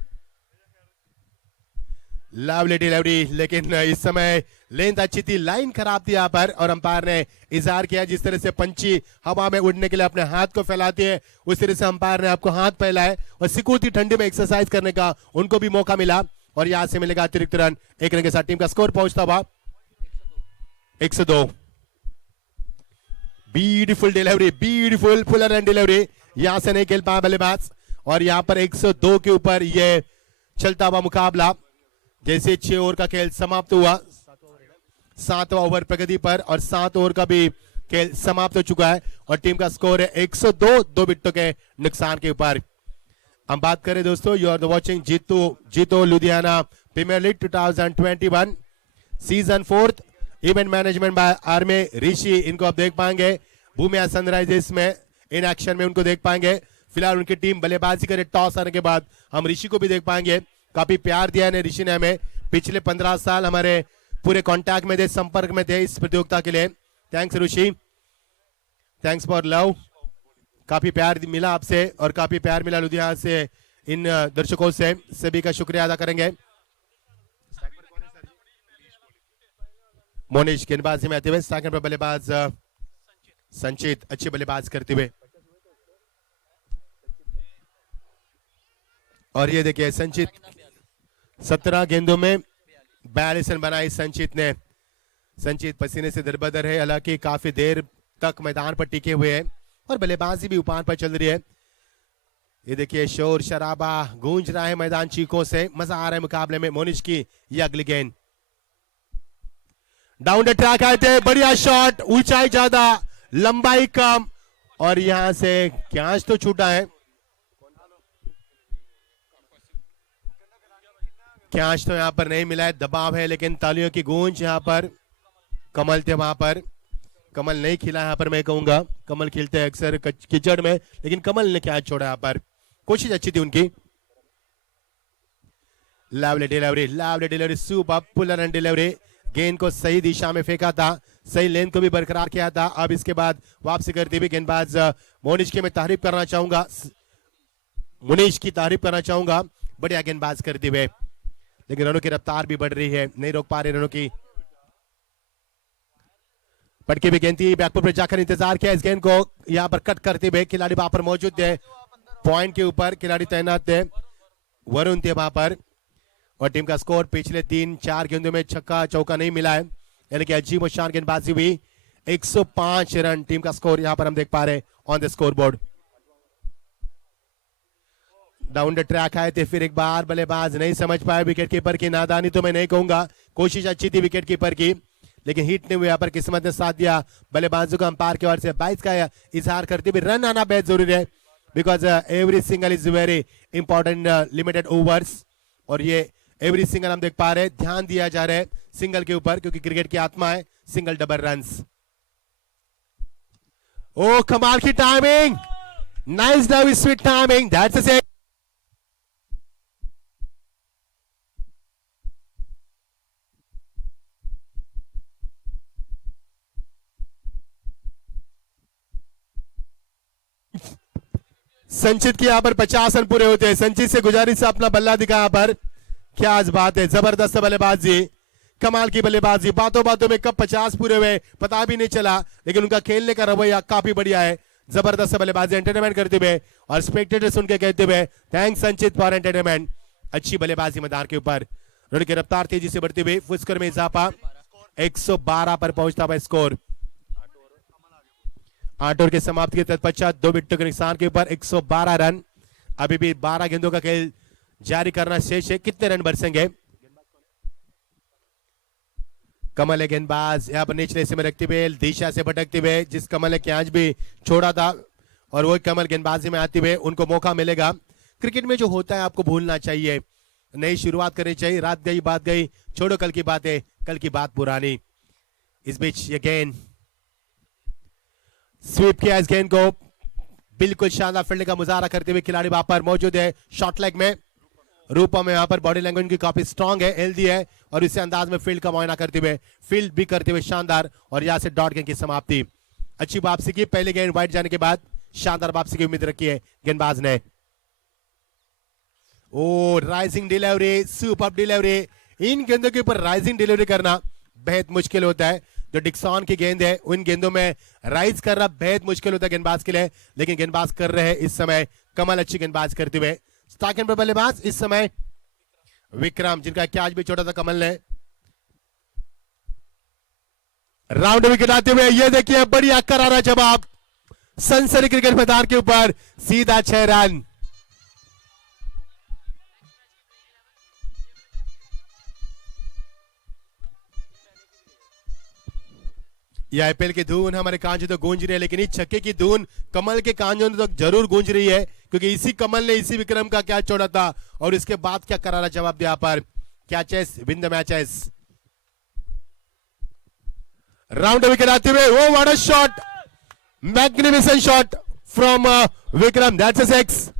लवली, लेकिन इस समय लेंथ अच्छी थी, लाइन खराब थी यहाँ पर, और अंपायर ने इजहार किया जिस तरह से पंछी हवा में उड़ने के लिए अपने हाथ को फैलाते हैं उस तरह से अंपायर ने आपको हाथ फैलाए और सिकुड़ती ठंडी में एक्सरसाइज करने का उनको भी मौका मिला, और यहां से मिलेगा अतिरिक्त रन। 1 रन के साथ टीम का स्कोर पहुंचता हुआ 102। Beautiful delivery, beautiful full run delivery, यहां से नहीं खेल पाया बल्लेबाज, और यहां पर 102 के ऊपर यह चलता हुआ मुकाबला। जैसे 6 ओवर का खेल समाप्त हुआ, 7वां ओवर प्रगति पर, और 7 ओवर का भी खेल समाप्त हो चुका है और टीम का स्कोर है 102, 2 विकेटों के नुकसान के ऊपर। हम बात करें दोस्तों, you are watching JITO Ludhiana premier league 2021 season 4th, event management by army Rishi. इनको आप देख पाएंगे भूमिया सनराइजर्स में इन एक्शन में उनको देख पाएंगे। फिलहाल उनकी टीम बल्लेबाजी करे, टॉस आने के बाद हम ऋषि को भी देख पाएंगे। काफी प्यार दिया है ऋषि ने हमें, पिछले 15 साल हमारे पूरे कांटेक्ट में थे, संपर्क में थे इस प्रतियोगिता के लिए। Thanks Rishi, thanks for love. काफी प्यार मिला आपसे और काफी प्यार मिला लुधियाना से, इन दर्शकों से, सभी का शुक्रिया अदा करेंगे। मोनिश गेंदबाजी में आते हुए, सेकंड पर बल्लेबाज संचित अच्छी बल्लेबाज करते हुए, और ये देखिए संचित 17 गेंदों में 42 रन बनाई संचित ने। संचित पसीने से दरबदर है, हालांकि काफी देर तक मैदान पर टिके हुए हैं और बल्लेबाजी भी उपान पर चल रही है। ये देखिए शोर शराबा गूंज रहा है मैदान चीखों से, मजा आ रहा है मुकाबले में। मोनिश की ये अगली गेंद डाउन द ट्रैक आए थे, बढ़िया शॉट, ऊंचाई ज्यादा लंबाई कम, और यहां से कैच तो छूटा है, कैच तो यहां पर नहीं मिला है, दबाव है, लेकिन तालियों की गूंज यहां पर कमल थे वहां पर, कमल नहीं खिला यहाँ पर, मैं कहूंगा कमल खिलते हैं अक्सर कीचड़ में, लेकिन कमल ने क्या छोड़ा यहाँ पर, कोशिश अच्छी थी उनकी। Lovely delivery super puller and delivery, गेंद को सही दिशा में फेंका था, सही लेंथ को भी बरकरार किया था। अब इसके बाद वापसी करते हुए गेंदबाज मोनिश की मैं तारीफ करना चाहूंगा, मुनीश की तारीफ करना चाहूंगा, बढ़िया गेंदबाज करते हुए, लेकिन रनों की रफ्तार भी बढ़ रही है, नहीं रोक पा रहे रनों की। पटकी भी गेंद थी, बैकफुट पर जाकर इंतजार किया, इस गेंद को यहां पर कट करते हुए खिलाड़ी वहां पर मौजूद थे, पॉइंट के ऊपर खिलाड़ी तैनात थे, वरुण थे वहां पर। और टीम का स्कोर पिछले 3-4 गेंदों में छक्का चौका नहीं मिला है, यानी कि अजीब और शान गेंदबाजी हुई। 105 रन टीम का स्कोर यहां पर हम देख पा रहे on the score board. Down the track आए थे, फिर एक बार बल्लेबाज नहीं समझ पाए, विकेट कीपर की नादानी तो मैं नहीं कहूंगा, कोशिश अच्छी थी विकेट कीपर की, लेकिन हिट नहीं हुआ, पर किस्मत ने साथ दिया। बल्लेबाजों को अंपायर की ओर से 22 का इजहार करते हुए रन आना बेहद जरूरी है, because every single is very important, limited overs, और ये एवरी सिंगल हम देख पा रहे हैं, ध्यान दिया जा रहा है सिंगल के ऊपर, क्योंकि क्रिकेट की आत्मा है सिंगल डबल रन्स। ओ कमाल की timing, nice dive, sweet timing, that's a संचित की यहां पर 50 रन पूरे होते हैं, संचित से गुजारिश से अपना बल्ला दिखा यहां पर, क्या आज बात है, जबरदस्त बल्लेबाजी, कमाल की बल्लेबाजी, बातों बातों में कब 50 पूरे हुए पता भी नहीं चला, लेकिन उनका खेलने का रवैया काफी बढ़िया है, जबरदस्त बल्लेबाजी, एंटरटेनमेंट करते हुए और स्पेक्टेटर्स उनके कहते हुए थैंक्स संचित फॉर एंटरटेनमेंट। अच्छी बल्लेबाजी मैदान के ऊपर, रन की रफ्तार तेजी से बढ़ती हुई, फुल स्कोर में इजाफा, 112 पर पहुंचता हुआ स्कोर। 8 ओवर के समाप्ति के तत्पश्चात 2 विकेटों के नुकसान के ऊपर 112 रन, अभी भी 12 गेंदों का खेल जारी करना शेष है, कितने रन बरसेंगे। कमल है गेंदबाज, यहां पर निचले हिस्से में रखते हुए दिशा से भटकते हुए, जिस कमल ने कैच भी छोड़ा था और वो कमल गेंदबाजी में आते हुए उनको मौका मिलेगा। क्रिकेट में जो होता है आपको भूलना चाहिए, नई शुरुआत करनी चाहिए, रात गई बात गई, छोड़ो कल की बातें, कल की बात पुरानी। इस बीच ये गेंद स्वीप किया, इस गेंद को बिल्कुल शानदार फील्डिंग का मुजाहरा करते हुए खिलाड़ी वहां पर मौजूद है, शॉर्ट लेग में, रूपा में, यहाँ पर बॉडी लैंग्वेज की काफी स्ट्रांग है, हेल्दी है, और इसी अंदाज में फील्ड का मुआयना करते हुए, फील्ड भी करते हुए शानदार, और यहां से डॉट गेंद की समाप्ति। अच्छी वापसी की, पहले गेंद वाइड जाने के बाद शानदार वापसी की उम्मीद रखी है गेंदबाज ने। ओ राइजिंग डिलीवरी, सुपर डिलीवरी, इन गेंदों के ऊपर राइजिंग डिलीवरी करना बेहद मुश्किल होता है, जो डिक्सन की गेंद है उन गेंदों में राइज करना बेहद मुश्किल होता है गेंदबाज के लिए, लेकिन गेंदबाज कर रहे हैं इस समय कमल, अच्छी गेंदबाज करते हुए। स्टार्टिंग पर बल्लेबाज इस समय विक्रम, जिनका कैच भी छोड़ा था कमल ने, राउंड विकेट आते हुए, ये देखिए बढ़िया करारा जवाब, सनसनी क्रिकेट मैदान के ऊपर सीधा 6 रन। ये आईपीएल की धून हमारे कांजों तो गूंज रही है, लेकिन इस छक्के की धून कमल के कांजों तो जरूर गूंज रही है, क्योंकि इसी कमल ने इसी विक्रम का कैच छोड़ा था और इसके बाद क्या करारा जवाब दिया पर, catches win the matches. Round wicket आते हुए, वो what a shot, magnificent shot from Vikram, that's a 6।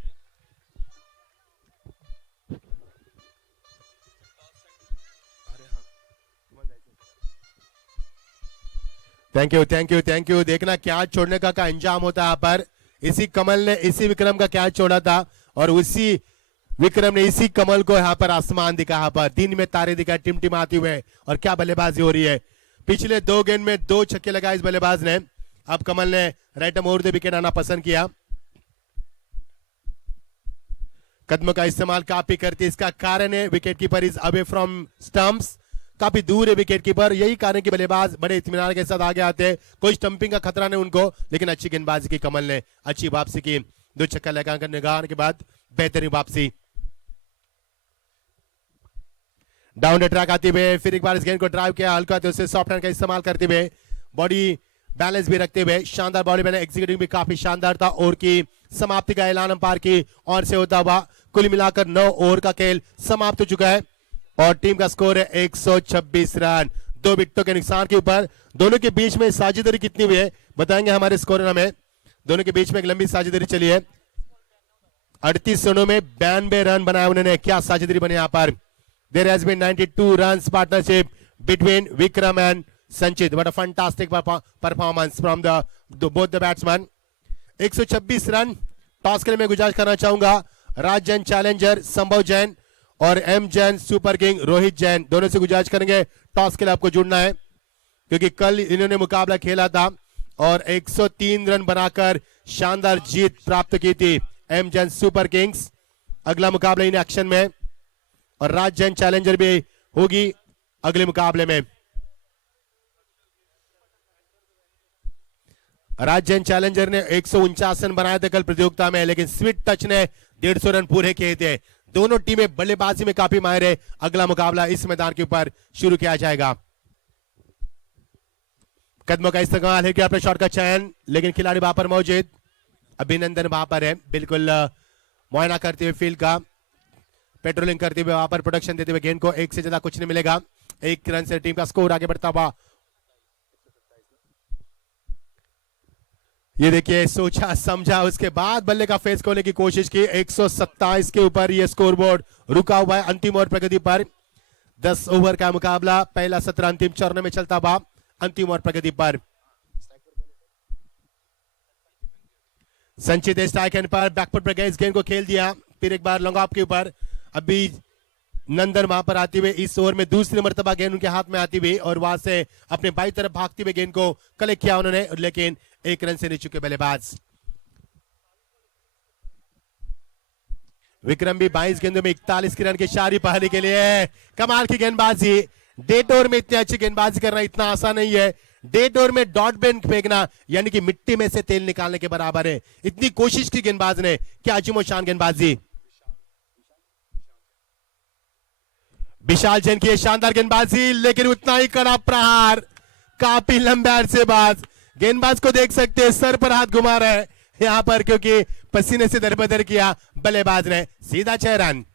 Thank you thank you thank you. देखना कैच छोड़ने का अंजाम होता है यहाँ पर, इसी कमल ने इसी विक्रम का कैच छोड़ा था और उसी विक्रम ने इसी कमल को यहाँ पर आसमान दिखा, यहाँ पर दिन में तारे दिखाए टिमटिमाते हुए, और क्या बल्लेबाजी हो रही है। पिछले 2 गेंद में 2 छक्के लगाए इस बल्लेबाज ने, अब कमल ने right arm over the wicket आना पसंद किया। कदमों का इस्तेमाल काफी करती है, इसका कारण है wicket keeper is away from stumps, काफी दूर है विकेट कीपर, यही कारण कि बल्लेबाज बड़े इत्मीनान के साथ आगे आते हैं, कोई स्टंपिंग का खतरा नहीं उनको, लेकिन अच्छी गेंदबाजी की कमल ने, अच्छी वापसी की, 2 छक्का लगाकर निगाह के बाद बेहतरीन वापसी। डाउन द ट्रैक आते हुए फिर एक बार इस गेंद को ड्राइव किया हल्का, तो उसे सॉफ्ट हैंड का इस्तेमाल करते हुए, बॉडी बैलेंस भी रखते हुए शानदार बॉडी मैंने एग्जीक्यूटिव भी काफी शानदार था, और की समाप्ति का ऐलान अंपायर की ओर से होता हुआ कुल मिलाकर 9 ओवर का खेल समाप्त हो चुका है और टीम का स्कोर है 126 रन। 2 विकेटों के नुकसान के ऊपर। दोनों के बीच में साझेदारी कितनी हुई है बताएंगे हमारे स्कोर हमें। दोनों के बीच में एक लंबी साझेदारी चली है। 38 रनों में 92 रन बनाए उन्होंने। क्या साझेदारी बने यहाँ पर। There has been 92 runs partnership between Vikram and Sanchit. What a fantastic performance from the both the batsman. 126 run. Toss के लिए मैं गुजारिश करना चाहूंगा राज जैन चैलेंजर संभव जैन और M Jain super king Rohit Jain, दोनों से गुजारिश करेंगे टॉस के लिए आपको जुड़ना है, क्योंकि कल इन्होंने मुकाबला खेला था और 103 रन बनाकर शानदार जीत प्राप्त की थी एम जैन सुपर किंग्स। अगला मुकाबला इन एक्शन में और राज जैन चैलेंजर भी होगी अगले मुकाबले में। राज जैन चैलेंजर ने 149 रन बनाए थे कल प्रतियोगिता में, लेकिन स्वीट टच ने 150 रन पूरे किए थे। दोनों टीमें बल्लेबाजी में काफी माहिर है। अगला मुकाबला इस मैदान के ऊपर शुरू किया जाएगा। कदमों का इस्तेमाल है कि अपने शॉट का चयन, लेकिन खिलाड़ी वहां पर मौजूद। अभिनंदन वहां पर है, बिल्कुल मुआयना करते हुए फील्ड का, पेट्रोलिंग करते हुए वहां पर प्रोडक्शन देते हुए। गेंद को एक से ज्यादा कुछ नहीं मिलेगा। 1 रन से टीम का स्कोर आगे बढ़ता हुआ। ये देखिए सोचा समझा उसके बाद बल्ले का फेस खोलने की कोशिश की। 127 के ऊपर ये स्कोर बोर्ड रुका हुआ है अंतिम ओवर प्रगति पर। 10 ओवर का मुकाबला, पहला सत्र अंतिम चरण में चलता हुआ अंतिम ओवर प्रगति पर। संचित स्ट्राइक एंड पर बैकफुट पर गए, इस गेंद को खेल दिया। फिर एक बार लॉन्ग ऑफ के ऊपर। अभी नंदन वहां पर आते हुए इस ओवर में दूसरी मर्तबा गेंद उनके हाथ में आती हुई और वहां से अपने बाई तरफ भागते हुए गेंद को कलेक्ट किया उन्होंने, लेकिन 1 रन से नहीं चुके बल्लेबाज। विक्रम भी 22 गेंदों में 41 की रन की शारी पाने के लिए। कमाल की गेंदबाजी। डेट ओवर में इतनी अच्छी गेंदबाजी करना इतना आसान नहीं है। डेट ओवर में डॉट बेन फेंकना यानी कि मिट्टी में से तेल निकालने के बराबर है। इतनी कोशिश की गेंदबाज ने, क्या अजीमोशान गेंदबाजी। विशाल जैन की शानदार गेंदबाजी, लेकिन उतना ही कड़ा प्रहार काफी लंबे अरसे बाद। गेंदबाज को देख सकते हैं सर पर हाथ घुमा रहे हैं यहां पर, क्योंकि पसीने से दरबदर किया बल्लेबाज ने। सीधा 6 रन।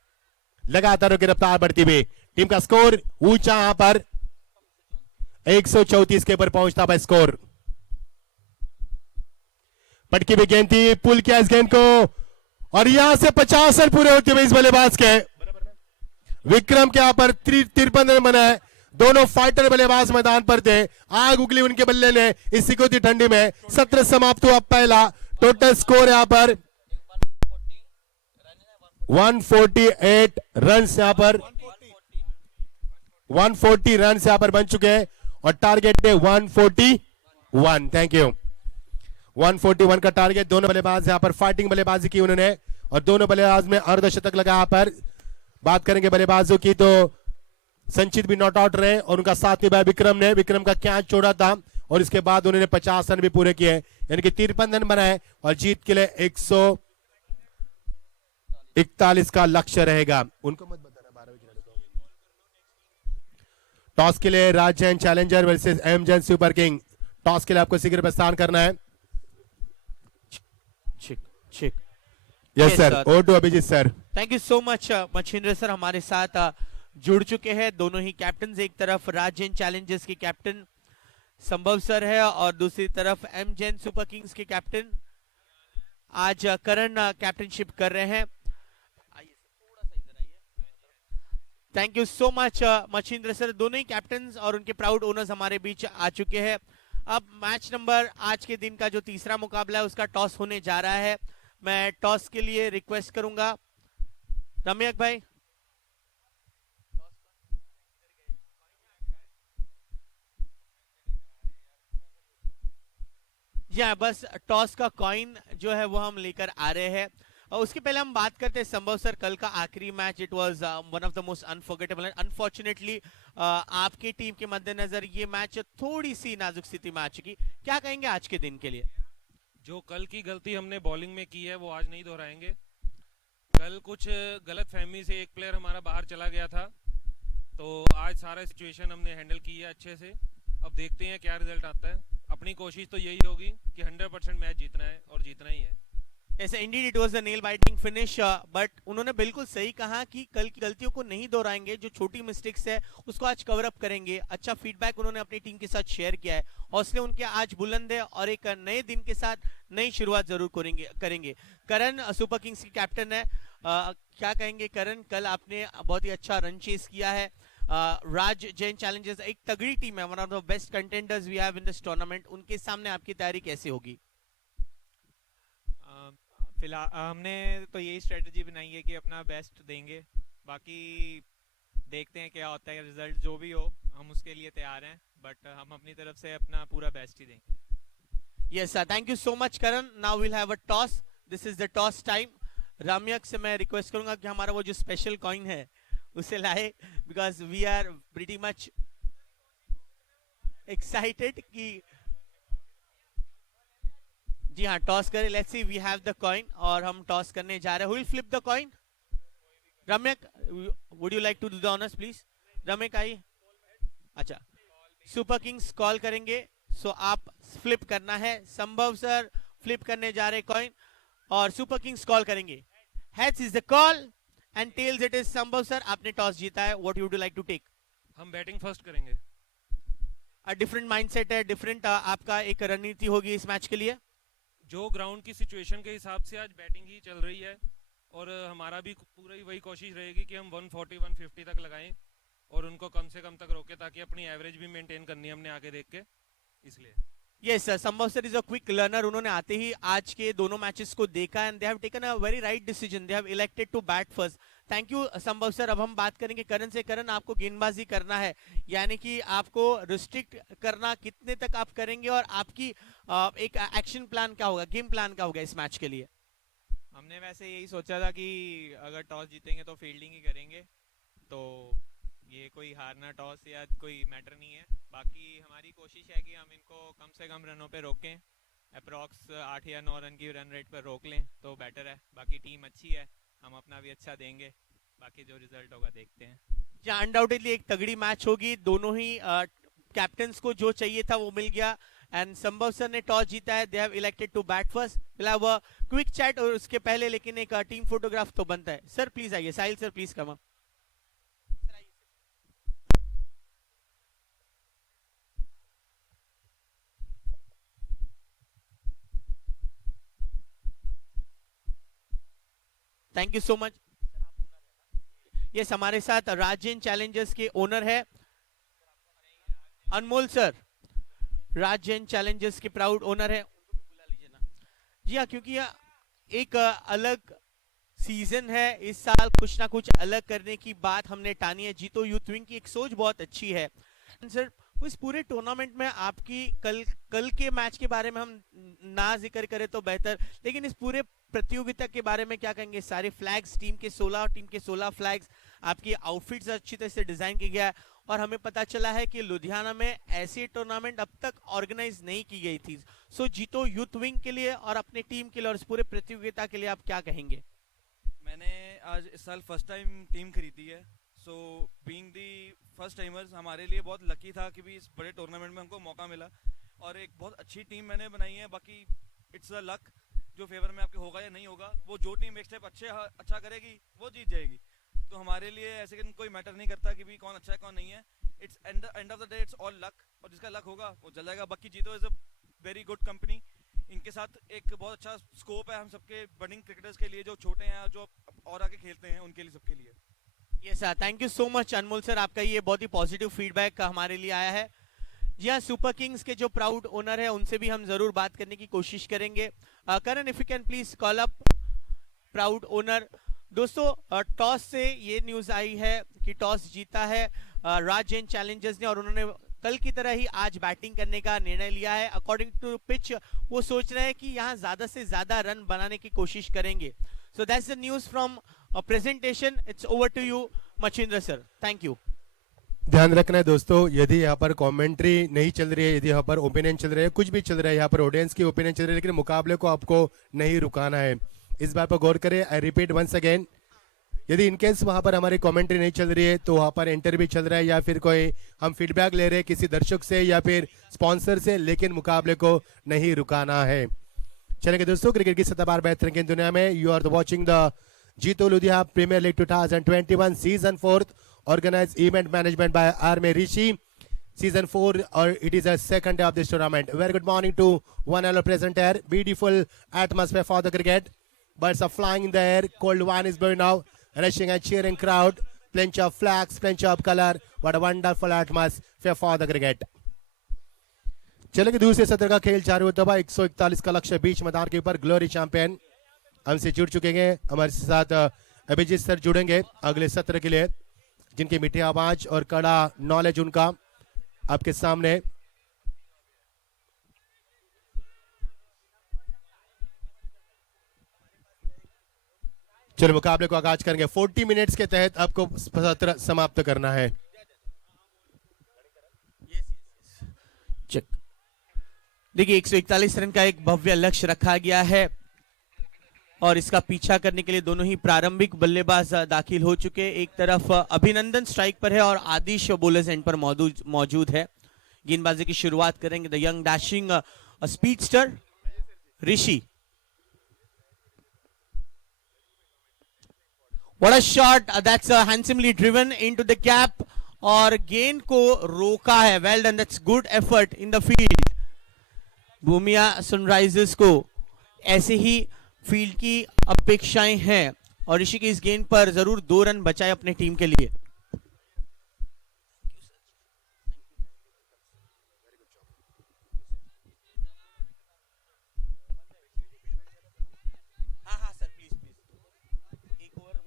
लगातार गिरफ्तार बढ़ती हुई टीम का स्कोर ऊंचा यहां पर 134 के ऊपर पहुंचता हुआ स्कोर। पटकी भी गेंद थी, पुल किया इस गेंद को और यहां से 50 रन पूरे होते हुए इस बल्लेबाज के। विक्रम के यहां पर 53 रन बनाए। दोनों फाइटर बल्लेबाज मैदान पर थे। आग उगली उनके बल्ले ने इस सिकोती ठंडी में। सत्र समाप्त हुआ पहला। टोटल स्कोर यहां पर 148 रन यहां पर 140 रन यहां पर बन चुके हैं और टारगेट है 141। Thank you. 141 का टारगेट। दोनों बल्लेबाज यहां पर फाइटिंग बल्लेबाजी की उन्होंने और दोनों बल्लेबाज में अर्धशतक लगा। यहां पर बात करेंगे बल्लेबाजों की तो संचित भी नॉट आउट रहे और उनका साथ निभाया विक्रम ने। विक्रम का कैच छोड़ा था और इसके बाद उन्होंने 50 रन भी पूरे किए, यानी कि 53 रन बनाए और जीत के लिए 141 का लक्ष्य रहेगा। उनको मत बताना 12 खिलाड़ी को। टॉस के लिए Raj Jain challenger versus M Jain super king. टॉस के लिए आपको शीघ्र प्रस्थान करना है। Yes sir, over to Abhijeet sir. Thank you so much Machhindra sir हमारे साथ जुड़ चुके हैं। दोनों ही कैप्टन, एक तरफ राज जैन चैलेंजर्स के कैप्टन संभव सर है और दूसरी तरफ एम जैन सुपर किंग्स के कैप्टन आज करण कैप्टनशिप कर रहे हैं। Thank you so much Machhindra sir. दोनों ही कैप्टन और उनके प्राउड ओनर्स हमारे बीच आ चुके हैं। अब मैच नंबर आज के दिन का जो तीसरा मुकाबला है उसका टॉस होने जा रहा है। मैं टॉस के लिए रिक्वेस्ट करूंगा रम्यक भाई। या बस टॉस का कॉइन जो है वो हम लेकर आ रहे हैं। और उसके पहले हम बात करते हैं संभव सर, कल का आखिरी match it was one of the most unforgettable. Unfortunately आपकी टीम के मद्देनजर ये मैच थोड़ी सी नाजुक स्थिति में आ चुकी। क्या कहेंगे आज के दिन के लिए? जो कल की गलती हमने बॉलिंग में की है वो आज नहीं दोहराएंगे। कल कुछ गलत फहमी से एक प्लेयर हमारा बाहर चला गया था, तो आज सारा सिचुएशन हमने हैंडल की है अच्छे से। अब देखते हैं क्या रिजल्ट आता है। अपनी कोशिश तो यही होगी कि 100% मैच जीतना है और जीतना ही है। ऐसे Indeed it was a nail biting finish, but उन्होंने बिल्कुल सही कहा कि कल की गलतियों को नहीं दोहराएंगे, जो छोटी मिस्टेक्स है उसको आज कवर अप करेंगे। अच्छा फीडबैक उन्होंने अपनी टीम के साथ शेयर किया है, हौसले उनके आज बुलंद है और एक नए दिन के साथ नई शुरुआत जरूर करेंगे। करण सुपर किंग्स की कैप्टन है, क्या कहेंगे करण, कल आपने बहुत ही अच्छा रन चेस किया है। राज जैन चैलेंजर्स एक तगड़ी टीम है, one of the best contenders we have in this tournament, उनके सामने आपकी तैयारी कैसे होगी? फिलहाल हमने तो यही स्ट्रेटजी बनाई है कि अपना बेस्ट देंगे, बाकी देखते हैं क्या होता है, रिजल्ट जो भी हो हम उसके लिए तैयार हैं, बट हम अपनी तरफ से अपना पूरा बेस्ट ही देंगे। Yes sir, thank you so much Karan. Now will have a toss, this is the toss time. Ramyak से मैं रिक्वेस्ट करूंगा कि हमारा वो जो स्पेशल कॉइन है उसे लाए, because we are pretty much excited कि जी हाँ टॉस करें। Let's see, we have the coin और हम टॉस करने जा रहे हैं। Who will flip the coin? Ramyak, would you like to do the honours please? Ramyak आइए। अच्छा, सुपर किंग्स कॉल करेंगे, सो आप फ्लिप करना है। संभव सर फ्लिप करने जा रहे कॉइन और सुपर किंग्स कॉल करेंगे। Heads is the call and tails it is Sambhav sir, आपने टॉस जीता है। What you would like to take? हम बैटिंग फर्स्ट करेंगे। डिफरेंट माइंडसेट है, डिफरेंट आपका एक रणनीति होगी इस मैच के लिए। जो ग्राउंड की सिचुएशन के हिसाब से आज बैटिंग ही चल रही है और हमारा भी पूरी वही कोशिश रहेगी कि हम 140 150 तक लगाएं और उनको कम से कम तक रोके, ताकि अपनी एवरेज भी मेंटेन करनी है हमने आगे देख के, इसलिए। Yes sir, Sambhav sir is a quick learner, उन्होंने आते ही आज के दोनों मैचेस को देखा and they have taken a very right decision, they have elected to bat first. Thank you Sambhav sir. अब हम बात करेंगे करण से। करण, आपको गेंदबाजी करना है, यानी कि आपको रिस्ट्रिक्ट करना कितने तक आप करेंगे और आपकी एक एक्शन प्लान क्या होगा, गेम प्लान क्या होगा इस मैच के लिए? हमने वैसे यही सोचा था कि अगर टॉस जीतेंगे तो फील्डिंग ही करेंगे, तो ये कोई हारना टॉस या कोई मैटर नहीं है। बाकी हमारी कोशिश है कि हम इनको कम से कम रनों पे रोकें, अप्रॉक्स 8 या 9 रन की रन रेट पर रोक लें तो बेटर है। बाकी टीम अच्छी है, हम अपना भी अच्छा देंगे, बाकी जो रिजल्ट होगा देखते हैं। या अनडाउटेडली एक तगड़ी मैच होगी, दोनों ही कैप्टन्स को जो चाहिए था वो मिल गया एंड संभव सर ने टॉस जीता है, they have elected to bat first. Will have a quick chat और उसके पहले लेकिन एक टीम फोटोग्राफ तो बनता है। सर प्लीज आइए, Sahil sir please come up. Thank you so much. Yes, हमारे साथ राजन चैलेंजर्स के ओनर है अनमोल सर, राजन चैलेंजर्स के प्राउड ओनर है। जी हाँ, क्योंकि एक अलग सीजन है, इस साल कुछ ना कुछ अलग करने की बात हमने ठानी है। जीतो यूथ विंग की एक सोच बहुत अच्छी है। सर, इस पूरे टूर्नामेंट में आपकी कल के मैच के बारे में हम ना जिक्र करें तो बेहतर, लेकिन इस पूरे प्रतियोगिता के बारे में क्या कहेंगे? सारे फ्लैग्स टीम के 16 फ्लैग्स, आपकी आउटफिट्स अच्छी तरह से डिजाइन की गया है और हमें पता चला है कि लुधियाना में ऐसी टूर्नामेंट अब तक ऑर्गेनाइज नहीं की गई थी। सो जीतो यूथ विंग के लिए और अपने टीम के लिए और इस पूरे प्रतियोगिता के लिए आप क्या कहेंगे? मैंने आज इस साल फर्स्ट टाइम टीम खरीदी है, so being the first timers हमारे लिए बहुत लकी था कि भी इस बड़े टूर्नामेंट में हमको मौका मिला और एक बहुत अच्छी टीम मैंने बनाई है। बाकी इट्स अ लक, जो फेवर में आपके होगा या नहीं होगा, वो जो टीम एक स्टेप अच्छा करेगी वो जीत जाएगी। तो हमारे लिए ऐसे कोई मैटर नहीं करता कि भी कौन अच्छा है कौन नहीं है। It's end of the day it's all luck, और जिसका लक होगा वो चल जाएगा। बाकी जीतो is a very good company, इनके साथ एक बहुत अच्छा स्कोप है हम सबके बडिंग क्रिकेटर्स के लिए, जो छोटे हैं जो और आगे खेलते हैं उनके लिए, सबके लिए। Yes sir, thank you so much Anmol sir, आपका ये बहुत ही पॉजिटिव फीडबैक हमारे लिए आया है। जी हाँ, सुपर किंग्स के जो प्राउड ओनर है उनसे भी हम जरूर बात करने की कोशिश करेंगे। Karan, if you can please call up proud owner. दोस्तों, टॉस से ये न्यूज आई है कि टॉस जीता है राज जैन चैलेंजर्स ने और उन्होंने कल की तरह ही आज बैटिंग करने का निर्णय लिया है। अकॉर्डिंग टू पिच वो सोच रहे हैं कि यहाँ ज्यादा से ज्यादा रन बनाने की कोशिश करेंगे। So that's the news from presentation. It's over to you Machindra sir, thank you. ध्यान रखना है दोस्तों, यदि यहाँ पर कमेंट्री नहीं चल रही है, यदि यहाँ पर ओपिनियन चल रहा है, कुछ भी चल रहा है, यहाँ पर ऑडियंस की ओपिनियन चल रही है, लेकिन मुकाबले को आपको नहीं रुकाना है, इस बात पर गौर करें। आई रिपीट वंस अगेन, यदि इनकेस वहाँ पर हमारी कमेंट्री नहीं चल रही है तो वहाँ पर इंटरव्यू चल रहा है या फिर कोई हम फीडबैक ले रहे हैं किसी दर्शक से या फिर स्पॉन्सर से, लेकिन मुकाबले को नहीं रुकाना है। चलेंगे दोस्तों, क्रिकेट की सतबार बेहतरीन गेंद दुनिया में। You are the watching the JITO Ludhiana premier league 2021 season 4 organized event management by R.M. Rishi season 4, or it is a second day of this tournament. Very good morning to one and all present here. Beautiful atmosphere for the cricket. Birds are flying in the air. Cold wine is blowing now. Rushing and cheering crowd. Plenty of flags, plenty of color. What a wonderful atmosphere for the cricket. चलेंगे दूसरे सत्र का खेल चालू होता हुआ। 141 का लक्ष्य बीच मैदान के ऊपर। ग्लोरी चैंपियन हमसे जुड़ चुके हैं। हमारे साथ अभिजीत सर जुड़ेंगे अगले सत्र के लिए, जिनकी मीठी आवाज और कड़ा नॉलेज उनका आपके सामने। चलो मुकाबले को आगाज करेंगे। 40 मिनट्स के तहत आपको सत्र समाप्त करना है। देखिए 141 रन का एक भव्य लक्ष्य रखा गया है और इसका पीछा करने के लिए दोनों ही प्रारंभिक बल्लेबाज दाखिल हो चुके। एक तरफ अभिनंदन स्ट्राइक पर है और आदिश बॉलर्स एंड पर मौजूद है। गेंदबाजी की शुरुआत करेंगे the young dashing speedster Rishi. What a shot, that's handsomely driven into the cap और गेंद को रोका है। Well done, that's good effort in the field. Bhumiya Sunrisers को ऐसे ही फील्ड की अपेक्षाएं हैं और ऋषि की इस गेंद पर जरूर 2 रन बचाए अपने टीम के लिए। हाँ सर, प्लीज एक ओवर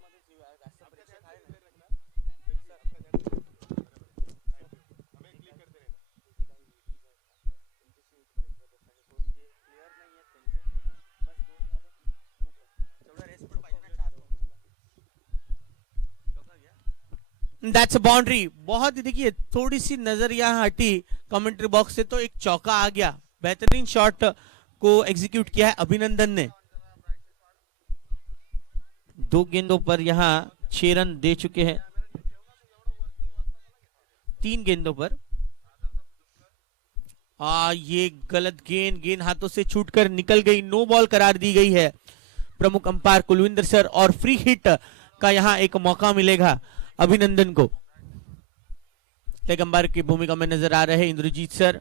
दैट्स अ बाउंड्री। बहुत देखिए थोड़ी सी नजर यहां हटी कमेंट्री बॉक्स से तो एक चौका आ गया। बेहतरीन शॉट को एग्जीक्यूट किया है अभिनंदन ने। 2 गेंदों पर यहां 6 रन दे चुके हैं। 3 गेंदों पर ये गलत गेंद हाथों से छूटकर निकल गई। नो बॉल करार दी गई है प्रमुख अंपायर कुलविंदर सर और फ्री हिट का यहां एक मौका मिलेगा अभिनंदन को। लेग अंपायर की भूमिका में नजर आ रहे हैं इंद्रजीत सर।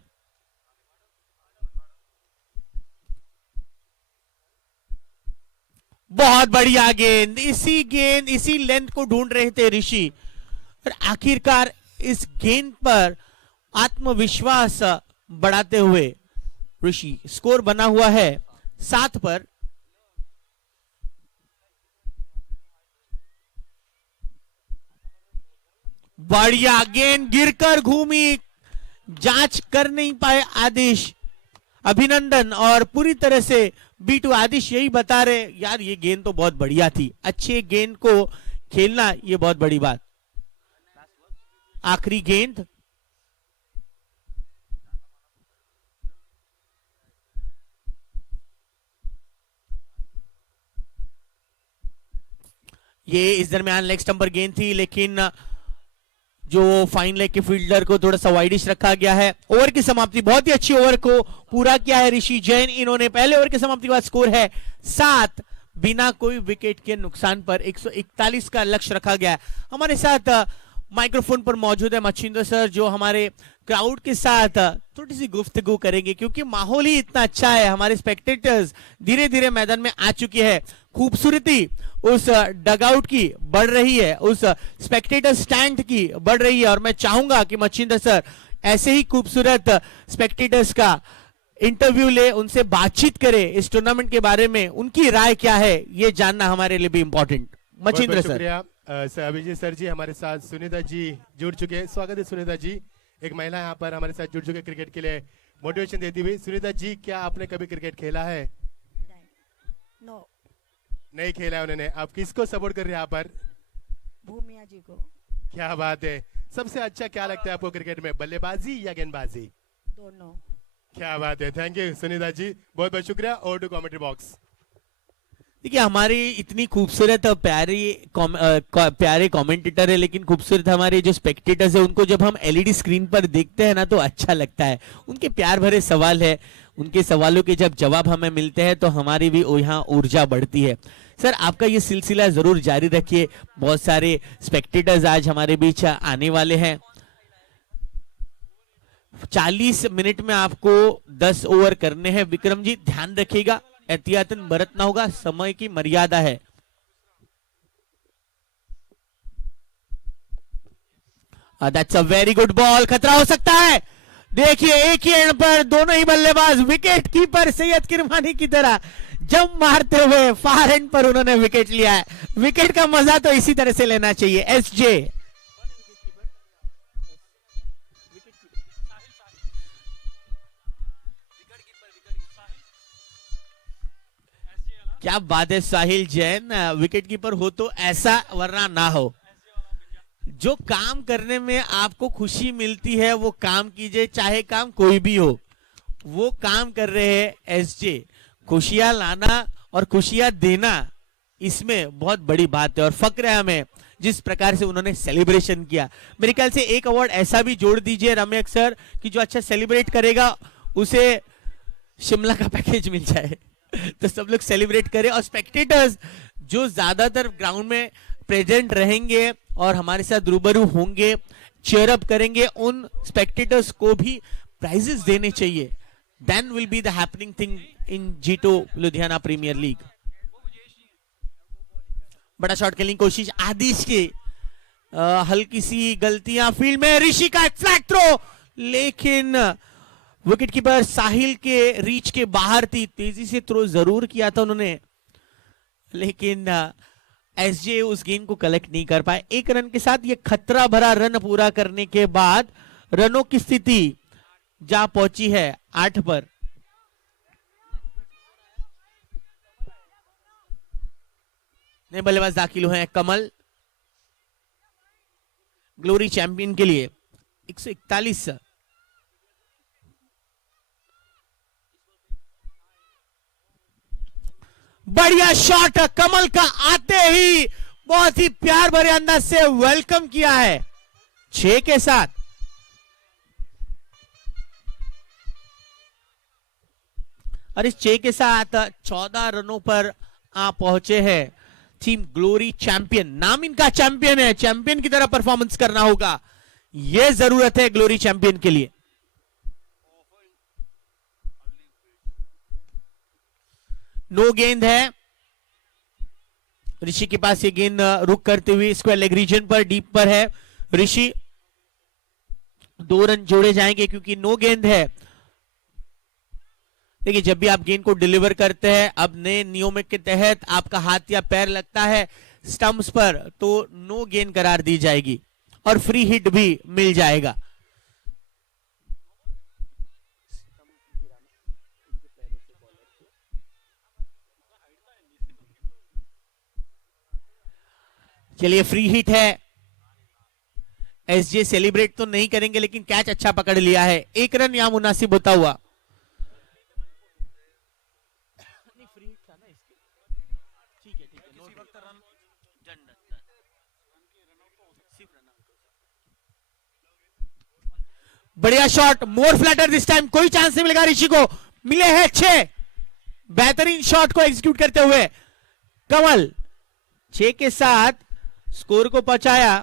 बहुत बढ़िया गेंद, इसी लेंथ को ढूंढ रहे थे ऋषि और आखिरकार इस गेंद पर आत्मविश्वास बढ़ाते हुए ऋषि। स्कोर बना हुआ है 7 पर। बढ़िया गेंद गिरकर घूमी, जांच कर नहीं पाए आदिश अभिनंदन और पूरी तरह से B2 आदिश यही बता रहे यार ये गेंद तो बहुत बढ़िया थी। अच्छे गेंद को खेलना ये बहुत बड़ी बात। आखिरी गेंद ये इस दरमियान लेग स्टंप पर गेंद थी, लेकिन जो फाइन लेग के फील्डर को थोड़ा सा वाइडिश रखा गया है। ओवर की समाप्ति, बहुत ही अच्छी ओवर को पूरा किया है ऋषि जैन। इन्होंने पहले ओवर की समाप्ति के बाद स्कोर है 7 बिना कोई विकेट के नुकसान पर। 141 का लक्ष्य रखा गया है। हमारे साथ माइक्रोफोन पर मौजूद है मच्छिंद्र सर, जो हमारे क्राउड के साथ थोड़ी सी गुफ्तगू करेंगे क्योंकि माहौल ही इतना अच्छा है। हमारे स्पेक्टेटर्स धीरे धीरे मैदान में आ चुकी है। खूबसूरती उस डगआउट की बढ़ रही है, उस स्पेक्टेटर स्टैंड की बढ़ रही है और मैं चाहूंगा कि मच्छिंद्र सर ऐसे ही खूबसूरत स्पेक्टेटर्स का इंटरव्यू ले, उनसे बातचीत करे, इस टूर्नामेंट के बारे में उनकी राय क्या है ये जानना हमारे लिए भी इंपॉर्टेंट। मच्छिंद्र सर। शुक्रिया अभिजीत सर जी। हमारे साथ सुनीता जी जुड़ चुके हैं। स्वागत है सुनीता जी। एक महिला यहाँ पर हमारे साथ जुड़ चुके क्रिकेट के लिए मोटिवेशन देती हुई। सुनीता जी, क्या आपने कभी क्रिकेट खेला है? नो, नहीं खेला है उन्होंने। आप किसको सपोर्ट कर रहे हैं यहाँ पर? भूमिया जी को। क्या बात है। सबसे अच्छा क्या लगता है आपको क्रिकेट में, बल्लेबाजी या गेंदबाजी? दोनों। क्या बात है। थैंक यू सुनीता जी, बहुत बहुत शुक्रिया। Over to commentary box. देखिए हमारी इतनी खूबसूरत और प्यारे कमेंटेटर है, लेकिन खूबसूरत हमारे जो स्पेक्टेटर्स है उनको जब हम एलईडी स्क्रीन पर देखते हैं ना तो अच्छा लगता है। उनके प्यार भरे सवाल है, उनके सवालों के जब जवाब हमें मिलते हैं तो हमारी भी यहाँ ऊर्जा बढ़ती है। सर आपका ये सिलसिला जरूर जारी रखिए, बहुत सारे स्पेक्टेटर्स आज हमारे बीच आने वाले हैं। 40 मिनट में आपको 10 ओवर करने हैं। विक्रम जी ध्यान रखिएगा, एहतियातन बरतना होगा, समय की मर्यादा है। That's a very good ball, खतरा हो सकता है। देखिए एक ही एंड पर दोनों ही बल्लेबाज विकेट कीपर सैयद किरमानी की तरह जंप मारते हुए फार एंड पर उन्होंने विकेट लिया है। विकेट का मजा तो इसी तरह से लेना चाहिए। एसजे क्या बात है, साहिल जैन विकेट कीपर हो तो ऐसा, वरना ना हो। जो काम करने में आपको खुशी मिलती है वो काम कीजिए, चाहे काम कोई भी हो। वो काम कर रहे हैं एसजे। खुशियां लाना और खुशियां देना इसमें बहुत बड़ी बात है और फक्र है हमें जिस प्रकार से उन्होंने सेलिब्रेशन किया। मेरे ख्याल से एक अवार्ड ऐसा भी जोड़ दीजिए रम्यक सर कि जो अच्छा सेलिब्रेट करेगा उसे शिमला का पैकेज मिल जाए तो सब लोग सेलिब्रेट करें। और स्पेक्टेटर्स जो ज्यादातर ग्राउंड में प्रेजेंट रहेंगे और हमारे साथ रूबरू होंगे, चीयर अप करेंगे, उन स्पेक्टेटर्स को भी प्राइजेस देने चाहिए। Then will be the happening thing in G2 Ludhiana premier league. बड़ा शॉट खेलने की कोशिश आदिश की, हल्की सी गलतियां फील्ड में। ऋषि का एक फ्लैग थ्रो, लेकिन विकेट कीपर साहिल के रीच के बाहर थी। तेजी से थ्रो जरूर किया था उन्होंने, लेकिन एसजे उस गेंद को कलेक्ट नहीं कर पाए। एक रन के साथ ये खतरा भरा रन पूरा करने के बाद रनों की स्थिति जा पहुंची है 8 पर। नए बल्लेबाज दाखिल हुए हैं कमल, ग्लोरी चैंपियन के लिए 141। बढ़िया शॉट कमल का, आते ही बहुत ही प्यार भरे अंदाज से वेलकम किया है 6 के साथ। और इस 6 के साथ 14 रनों पर आ पहुंचे हैं टीम ग्लोरी चैंपियन। नाम इनका चैंपियन है, चैंपियन की तरह परफॉर्मेंस करना होगा, यह जरूरत है ग्लोरी चैंपियन के लिए। नो गेंद है, ऋषि के पास ये गेंद रुक करते हुए स्क्वायर लेग रीजन पर डीप पर है। ऋषि 2 रन जोड़े जाएंगे क्योंकि नो गेंद है। देखिए जब भी आप गेंद को डिलीवर करते हैं, अब नए नियमों के तहत आपका हाथ या पैर लगता है स्टंप्स पर तो नो गेंद करार दी जाएगी और फ्री हिट भी मिल जाएगा। चलिए फ्री हिट है। एसजे सेलिब्रेट तो नहीं करेंगे लेकिन कैच अच्छा पकड़ लिया है। 1 रन यहां मुनासिब होता हुआ। बढ़िया shot, more flatter this time, कोई चांस नहीं मिलेगा ऋषि को। मिले हैं 6 बेहतरीन शॉट को एग्जीक्यूट करते हुए कमल 6 के साथ स्कोर को पहुंचाया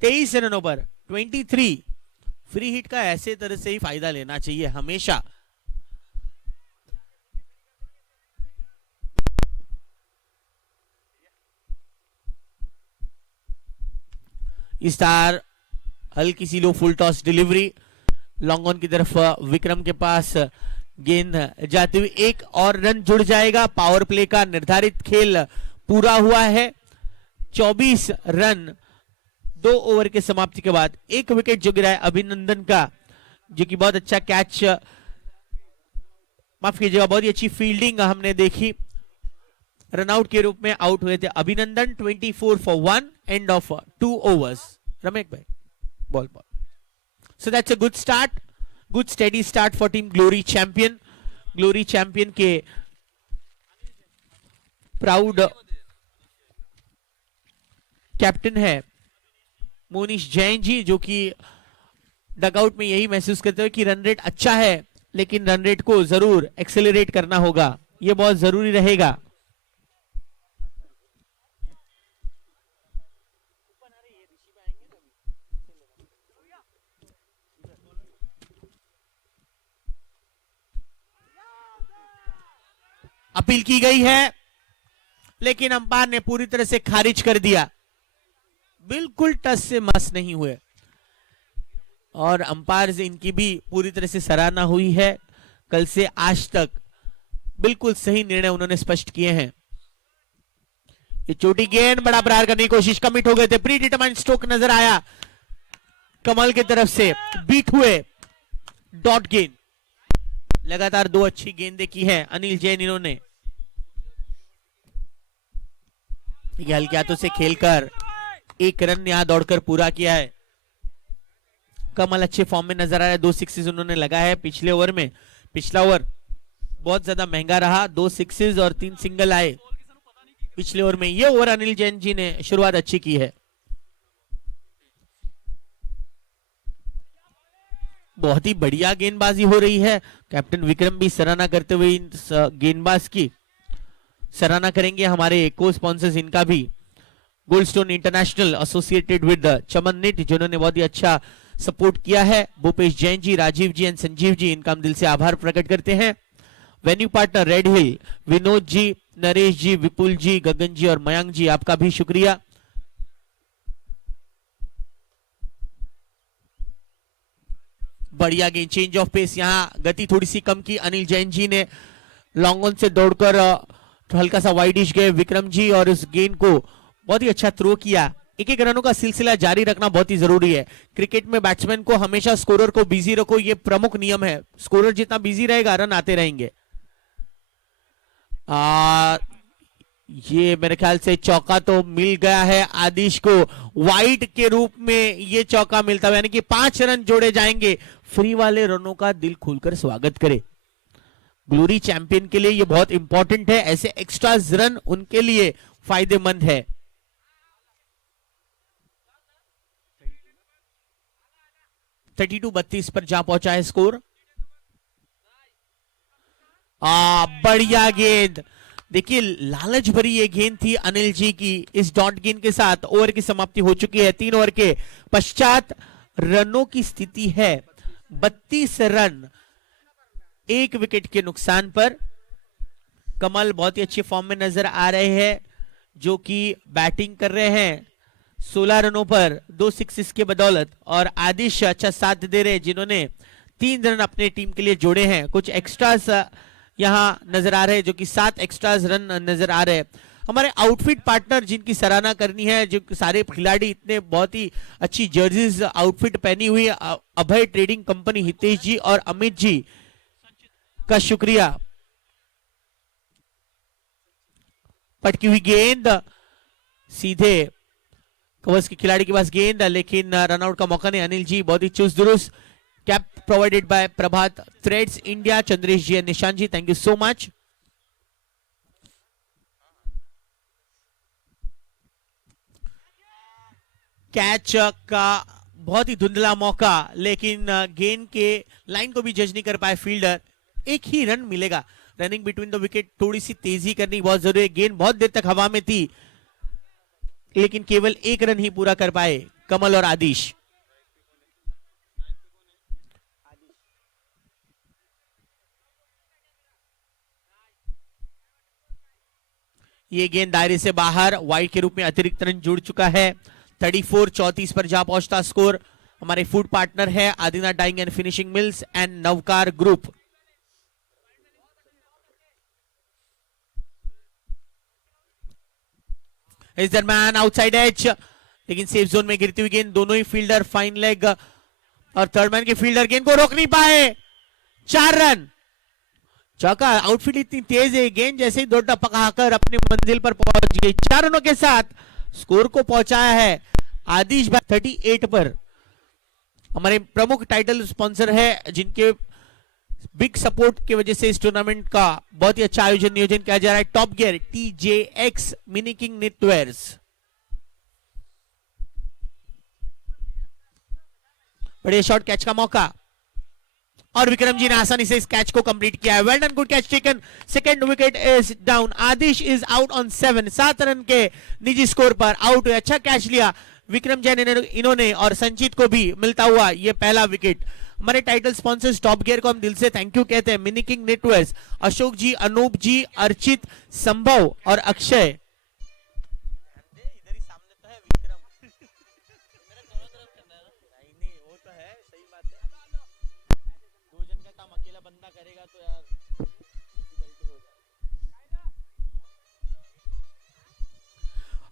23 रनों पर 23। फ्री हिट का ऐसे तरह से ही फायदा लेना चाहिए हमेशा। स्टार हल्की सी low full toss delivery, long on की तरफ विक्रम के पास गेंद जाते हुए 1 और रन जुड़ जाएगा। पावर प्ले का निर्धारित खेल पूरा हुआ है। 24 रन 2 ओवर के समाप्ति के बाद। 1 विकेट जो गिरा है अभिनंदन का, जो कि बहुत अच्छा कैच, माफ कीजिएगा बहुत ही अच्छी फील्डिंग हमने देखी। रनआउट के रूप में आउट हुए थे अभिनंदन। 24 for 1 end of 2 overs। Ramesh भाई ball. So that's a good start, good steady start for team Glory Champion. Glory Champion के प्राउड कैप्टन है मोनीश जैन जी, जो कि डगआउट में यही महसूस करते हुए कि रन रेट अच्छा है लेकिन रन रेट को जरूर एक्सेलरेट करना होगा, ये बहुत जरूरी रहेगा। अपील की गई है लेकिन अंपायर ने पूरी तरह से खारिज कर दिया, बिल्कुल टच से मस नहीं हुए और अंपायर से इनकी भी पूरी तरह से सराहना हुई है। कल से आज तक बिल्कुल सही निर्णय उन्होंने स्पष्ट किए हैं। ये छोटी गेंद बड़ा प्रहार करने की कोशिश, कमिट हो गए थे, प्री डिटरमाइंड स्ट्रोक नजर आया कमल की तरफ से, बीट हुए, डॉट गेंद। लगातार 2 अच्छी गेंदें की है अनिल जैन इन्होंने। ये हल्के हाथों से खेलकर 1 रन यहां दौड़कर पूरा किया है। कमल अच्छे फॉर्म में नजर आ रहा है, 2 सिक्सेस उन्होंने लगाया है पिछले ओवर में। पिछला ओवर बहुत ज्यादा महंगा रहा, 2 सिक्सेस और 3 सिंगल आए पिछले ओवर में। ये ओवर अनिल जैन जी ने शुरुआत अच्छी की है। बहुत ही बढ़िया गेंदबाजी हो रही है, कैप्टन विक्रम भी सराहना करते हुए इन गेंदबाज की सराहना करेंगे। हमारे को स्पॉन्सर्स इनका भी, Goldstone international associated with Chaman knit, जिन्होंने बहुत ही अच्छा सपोर्ट किया है। भूपेश जैन जी, राजीव जी एंड संजीव जी, इनका हम दिल से आभार प्रकट करते हैं। Venue partner Red Hill, Vinod ji, Naresh ji, Vipul ji, Gagan ji और मयंक जी, आपका भी शुक्रिया। बढ़िया गेंद, चेंज ऑफ पेस, यहां गति थोड़ी सी कम की अनिल जैन जी ने, लॉन्ग ऑन से दौड़कर हल्का सा वाइडिश गए विक्रम जी और इस गेंद को बहुत ही अच्छा थ्रो किया। 1-1 रनों का सिलसिला जारी रखना बहुत ही जरूरी है। क्रिकेट में बैट्समैन को हमेशा स्कोरर को बिजी रखो, ये प्रमुख नियम है। स्कोरर जितना बिजी रहेगा रन आते रहेंगे। ये मेरे ख्याल से चौका तो मिल गया है आदिश को, वाइड के रूप में ये चौका मिलता है, यानी कि 5 रन जोड़े जाएंगे। फ्री वाले रनों का दिल खोलकर स्वागत करें। ग्लोरी चैंपियन के लिए ये बहुत इंपॉर्टेंट है, ऐसे एक्स्ट्रा रन उनके लिए फायदेमंद है। थर्टी 32 पर जा पहुंचा है स्कोर। बढ़िया गेंद, देखिए लालच भरी ये गेंद थी अनिल जी की। इस डॉट गेंद के साथ ओवर की समाप्ति हो चुकी है। 3 ओवर के पश्चात रनों की स्थिति है 32 रन, 1 विकेट के नुकसान पर। कमल बहुत ही अच्छे फॉर्म में नजर आ रहे हैं, जो कि बैटिंग कर रहे हैं 16 रनों पर 2 सिक्सेस के बदौलत, और आदिश अच्छा साथ दे रहे हैं, जिन्होंने 3 रन अपने टीम के लिए जोड़े हैं। कुछ एक्स्ट्रास यहां नजर आ रहे हैं, जो कि 7 एक्स्ट्रास रन नजर आ रहे हैं। हमारे आउटफिट पार्टनर जिनकी सराहना करनी है, जो सारे खिलाड़ी इतने बहुत ही अच्छी जर्सीज आउटफिट पहनी हुई, अभय ट्रेडिंग कंपनी, हितेश जी और अमित जी का शुक्रिया। पटकी हुई गेंद सीधे कवर्स के खिलाड़ी के पास गेंद, लेकिन रनआउट का मौका नहीं। अनिल जी बहुत ही चुस्त दुरुस्त। Cap provided by Prabhat threads India, Chandresh ji और Nishant ji, thank you so much. Catch का बहुत ही धुंधला मौका, लेकिन गेंद के लाइन को भी जज नहीं कर पाए फील्डर। 1 ही रन मिलेगा। रनिंग बिटवीन द विकेट थोड़ी सी तेजी करनी बहुत जरूरी है। गेंद बहुत देर तक हवा में थी, लेकिन केवल 1 रन ही पूरा कर पाए कमल और आदिश। ये गेंद दायरे से बाहर, वाइड के रूप में अतिरिक्त रन जुड़ चुका है। 34-34 पर जा पहुंचता स्कोर। हमारे फूड पार्टनर है Adinath dyeing and finishing mills and Navkar group. इस दरम्यान आउटसाइड एज, लेकिन सेफ जोन में गिरती हुई गेंद, दोनों ही फील्डर फाइन लेग और थर्ड मैन के फील्डर गेंद को रोक नहीं पाए। 4 रन, चौका। आउटफील्ड इतनी तेज है, गेंद जैसे ही 2 टपका कर अपनी मंजिल पर पहुंच गई। 4 रनों के साथ स्कोर को पहुंचाया है आदिश भाई 38 पर। हमारे प्रमुख टाइटल स्पॉन्सर है, जिनके बिग सपोर्ट की वजह से इस टूर्नामेंट का बहुत ही अच्छा नियोजन किया जा रहा है। Top gear, TJX mini king knitwears. बड़े शॉट, कैच का मौका, और विक्रम जी ने आसानी से इस कैच को कंप्लीट किया है। Well done, good catch taken. Second wicket is down. Adish is out on 7, 7 run के निजी स्कोर पर आउट हुए। अच्छा कैच लिया विक्रम जैन इन्होंने, और संजीत को भी मिलता हुआ ये पहला विकेट। हमारे टाइटल स्पॉन्सर्स टॉप गियर को हम दिल से थैंक यू कहते हैं। Mini king networks, Ashok ji, Anoop ji, Archit, Sambhav और अक्षय।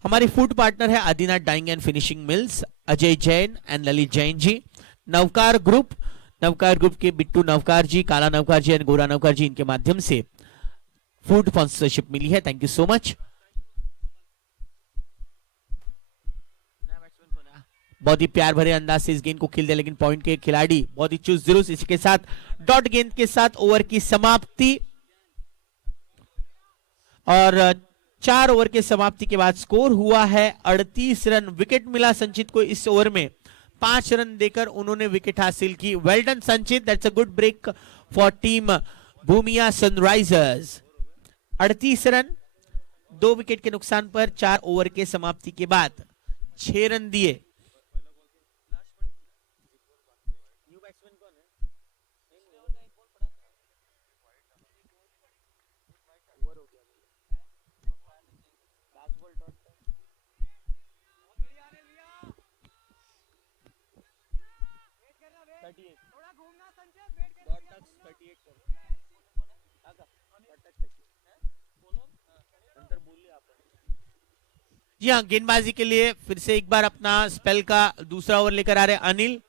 हमारी फूड पार्टनर है Adinath dyeing and finishing mills, Ajay Jain and Lalit Jain ji. Navkar group के बिट्टू नवकार जी, काला नवकार जी एंड गोरा नवकार जी, इनके माध्यम से फूड स्पॉन्सरशिप मिली है। Thank you so much. बहुत ही प्यार भरे अंदाज से इस गेंद को खेलते, लेकिन पॉइंट के खिलाड़ी बहुत ही चुस्त जुलूस। इसी के साथ डॉट गेंद के साथ ओवर की समाप्ति, और 4 ओवर के समाप्ति के बाद स्कोर हुआ है 38 रन। विकेट मिला संचित को इस ओवर में, 5 रन देकर उन्होंने विकेट हासिल की। Well done Sanchit, that's a good break for team Bhumiya sunrisers. 38 run 2 wicket के नुकसान पर 4 ओवर के समाप्ति के बाद 6 रन दिए। जी हाँ, गेंदबाजी के लिए फिर से एक बार अपना स्पेल का दूसरा ओवर लेकर आ रहे अनिल।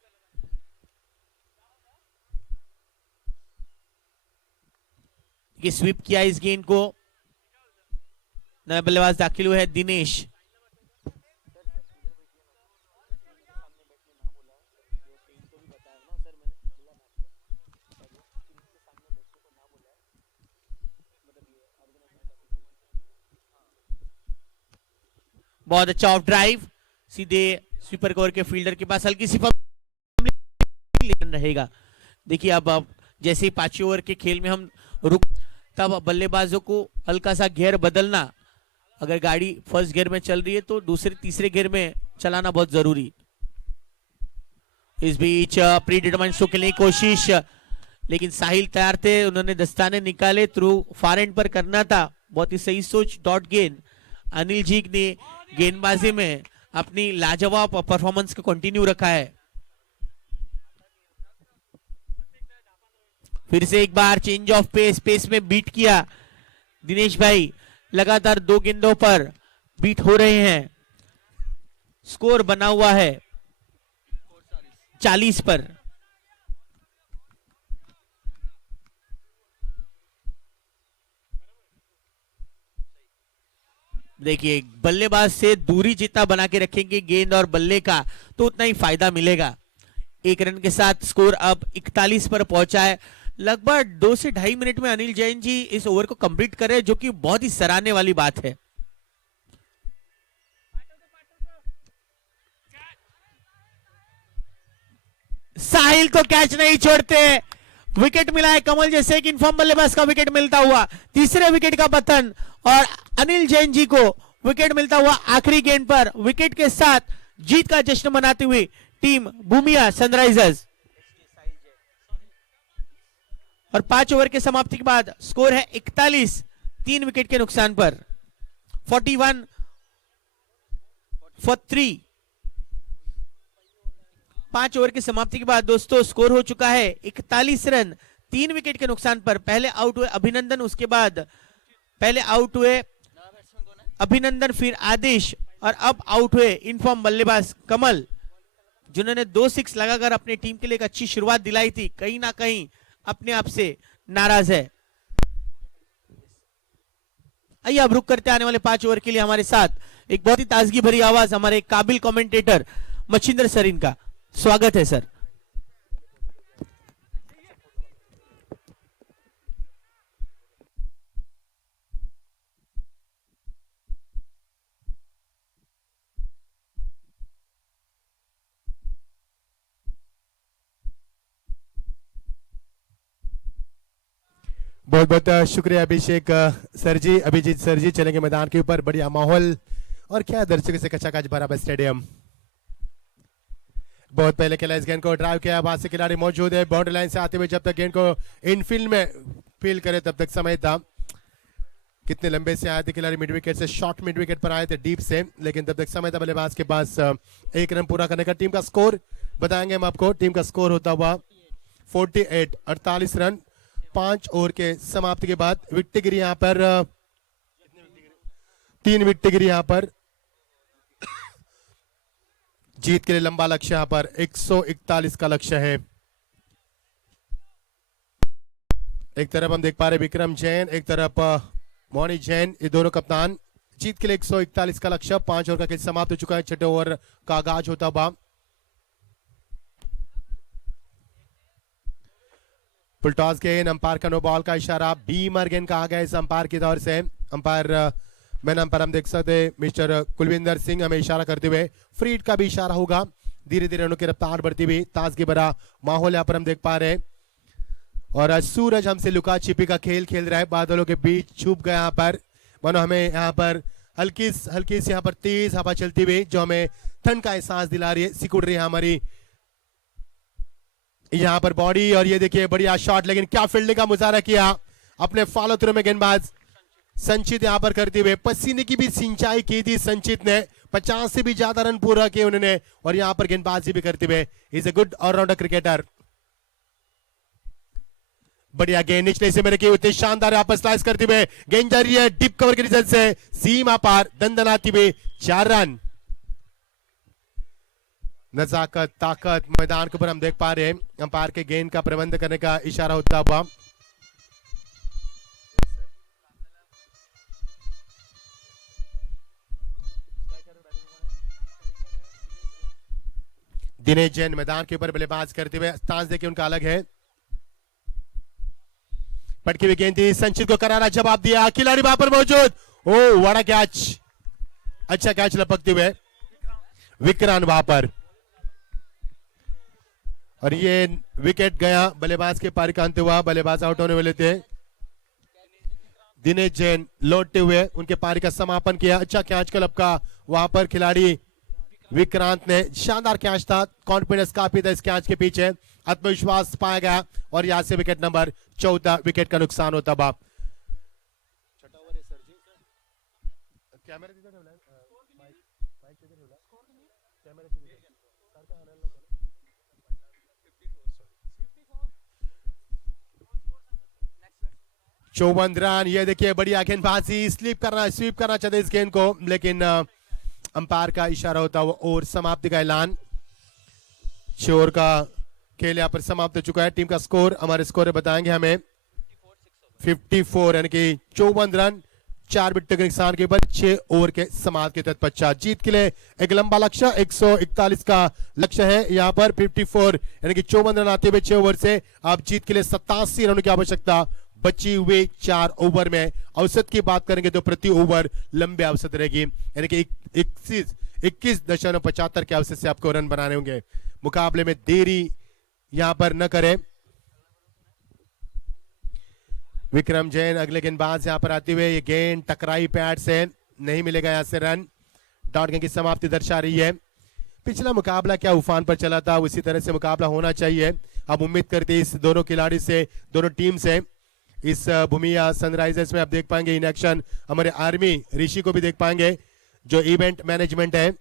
ये स्वीप किया इस गेंद को, नया बल्लेबाज दाखिल हुए हैं दिनेश। बहुत अच्छा ऑफ ड्राइव, सीधे स्वीपर कवर के फील्डर के पास हल्की सी रहेगा। देखिए अब जैसे ही 5 ओवर के खेल में हम रुक, तब बल्लेबाजों को हल्का सा गियर बदलना, अगर गाड़ी फर्स्ट गियर में चल रही है तो दूसरे तीसरे गियर में चलाना बहुत जरूरी। इस बीच प्री डिटरमाइंड स्ट्रोक के लिए कोशिश, लेकिन साहिल तैयार थे, उन्होंने दस्ताने निकाले, थ्रू फार एंड पर करना था। बहुत ही सही सोच, डॉट गेंद। अनिल जी ने गेंदबाजी में अपनी लाजवाब परफॉर्मेंस को कंटिन्यू रखा है। फिर से एक बार चेंज ऑफ पेस में बीट किया दिनेश भाई। लगातार 2 गेंदों पर बीट हो रहे हैं। स्कोर बना हुआ है 40 पर। देखिए बल्लेबाज से दूरी जितना बना के रखेंगे गेंद और बल्ले का, तो उतना ही फायदा मिलेगा। 1 रन के साथ स्कोर अब 41 पर पहुंचा है। लगभग 2 से 2.5 मिनट में अनिल जैन जी इस ओवर को कंप्लीट कर रहे हैं, जो कि बहुत ही सराहने वाली बात है। साहिल तो कैच नहीं छोड़ते, विकेट मिला है कमल जैसे एक इनफॉर्म बल्लेबाज का विकेट मिलता हुआ। तीसरे विकेट का पतन, और अनिल जैन जी को विकेट मिलता हुआ आखिरी गेंद पर। विकेट के साथ जीत का जश्न मनाती हुई टीम भूमिया सनराइजर्स। और 5 ओवर के समाप्ति के बाद स्कोर है 41, 3 विकेट के नुकसान पर। 41 फॉर 3। 5 ओवर की समाप्ति के बाद दोस्तों स्कोर हो चुका है 41 रन, 3 विकेट के नुकसान पर। पहले आउट हुए अभिनंदन, उसके बाद पहले आउट हुए अभिनंदन, फिर आदेश, और अब आउट हुए इनफॉर्म बल्लेबाज कमल, जिन्होंने 2 6 लगाकर अपनी टीम के लिए एक अच्छी शुरुआत दिलाई थी। कहीं ना कहीं अपने आप से नाराज है। आइए अब रुक करते आने वाले 5 ओवर के लिए हमारे साथ एक बहुत ही ताजगी भरी आवाज हमारे काबिल कमेंटेटर मच्छिंद्र सर, इनका स्वागत है सर। बहुत बहुत शुक्रिया अभिषेक सर जी, अभिजीत सर जी। चलेंगे मैदान के ऊपर, बढ़िया माहौल और क्या दर्शकों से कचाकच भरा हुआ स्टेडियम। बहुत पहले खेला इस गेंद को ड्राइव किया, वहां से खिलाड़ी मौजूद है बाउंड्री लाइन से आते हुए, जब तक गेंद को इनफील्ड में फील करे तब तक समय था। कितने लंबे से आए थे खिलाड़ी, मिड विकेट से, शॉर्ट मिड विकेट पर आए थे डीप से, लेकिन तब तक समय था बल्लेबाज के पास 1 रन पूरा करने का। टीम का स्कोर बताएंगे हम आपको, टीम का स्कोर होता हुआ 48, 48 रन 5 ओवर के समाप्ति के बाद। विकेट गिरी यहाँ पर 3 विकेट गिरी यहाँ पर। जीत के लिए लंबा लक्ष्य यहाँ पर 141 का लक्ष्य है। एक तरफ हम देख पा रहे विक्रम जैन, एक तरफ मोनी जैन, ये दोनों कप्तान। जीत के लिए 141 का लक्ष्य। 5 ओवर का खेल समाप्त हो चुका है, 6ठे ओवर का आगाज होता हुआ। फुल टॉस गेंद, अंपायर का नो बॉल का इशारा, बीमर गेंद कहा गया इस अंपायर की तरफ से। अंपायर मैन अंपायर हम देख सकते हैं मिस्टर कुलविंदर सिंह, हमें इशारा करते हुए फ्रीड का भी इशारा होगा। धीरे धीरे रनों की रफ्तार बढ़ती हुई, ताजगी भरा माहौल यहाँ पर हम देख पा रहे हैं। और आज सूरज हमसे लुका छिपी का खेल खेल रहा है, बादलों के बीच छुप गया यहाँ पर। मानो हमें यहाँ पर हल्की सी यहाँ पर तेज हवा चलती हुई, जो हमें ठंड का एहसास दिला रही है, सिकुड़ रही है हमारी यहाँ पर बॉडी। और ये देखिए बढ़िया शॉट, लेकिन क्या फील्डिंग का मुजाहरा किया अपने फॉलो थ्रू में गेंदबाज संचित यहाँ पर करते हुए। पसीने की भी सिंचाई की थी संचित ने, 50 से भी ज्यादा रन पूरा किए उन्होंने, और यहाँ पर गेंदबाजी भी करते हुए। Is a good allrounder cricketer. बढ़िया गेंद निचले से मेरे की होती, शानदार यहाँ पर स्लाइस करते हुए गेंद जा रही है डीप कवर के रिजल्ट से सीमा पार, दंदनाती हुई 4 रन। नजाकत, ताकत मैदान के ऊपर हम देख पा रहे हैं। अंपायर के गेंद का प्रबंध करने का इशारा होता हुआ। दिनेश जैन मैदान के ऊपर बल्लेबाज करते हुए, स्टांस देखिए उनका अलग है। पटकी हुई गेंद थी, संचित को करारा जवाब दिया, खिलाड़ी वहां पर मौजूद। ओ बड़ा कैच, अच्छा कैच लपकते हुए विक्रांत वहां पर, और ये विकेट गया बल्लेबाज के पारी का अंत हुआ। बल्लेबाज आउट होने वाले थे। दिनेश जैन लौटते हुए उनके पारी का समापन किया। अच्छा कैच का लपका वहां पर खिलाड़ी विक्रांत ने, शानदार कैच था, कॉन्फिडेंस काफी था इस कैच के पीछे, आत्मविश्वास पाया गया, और यहां से विकेट नंबर 14 विकेट का नुकसान होता बा। चौवन रन। ये देखिए बढ़िया गेंदबाजी, स्वीप करना चाहते इस गेंद को, लेकिन अंपायर का इशारा होता हुआ और समाप्ति का ऐलान। 6 ओवर का खेल यहाँ पर समाप्त हो चुका है। टीम का स्कोर, हमारे स्कोर बताएंगे हमें 54, यानी कि 54 रन 4 विकेट के नुकसान के ऊपर 6 ओवर के समाप्त के तत्पश्चात। जीत के लिए एक लंबा लक्ष्य 141 का लक्ष्य है यहाँ पर। 54 यानी कि 54 रन आते हुए 6 ओवर से आप जीत के लिए 87 रनों की आवश्यकता बची हुए 4 ओवर में। औसत की बात करेंगे तो प्रति ओवर लंबे औसत रहेगी, यानी कि 21.75 के औसत से आपको रन बनाने होंगे। मुकाबले में देरी यहां पर न करें। विक्रम जैन अगले गेंदबाज यहां पर आते हुए, ये गेंद टकराई पैड से, नहीं मिलेगा यहां से रन। डॉट गेंद की समाप्ति दर्शा रही है। पिछला मुकाबला क्या उफान पर चला था, उसी तरह से मुकाबला होना चाहिए। अब उम्मीद करते हैं इस दोनों खिलाड़ी से, दोनों टीम से। इस भूमिया सनराइजर्स में आप देख पाएंगे इन एक्शन हमारे आर्मी ऋषि को भी देख पाएंगे, जो इवेंट मैनेजमेंट है।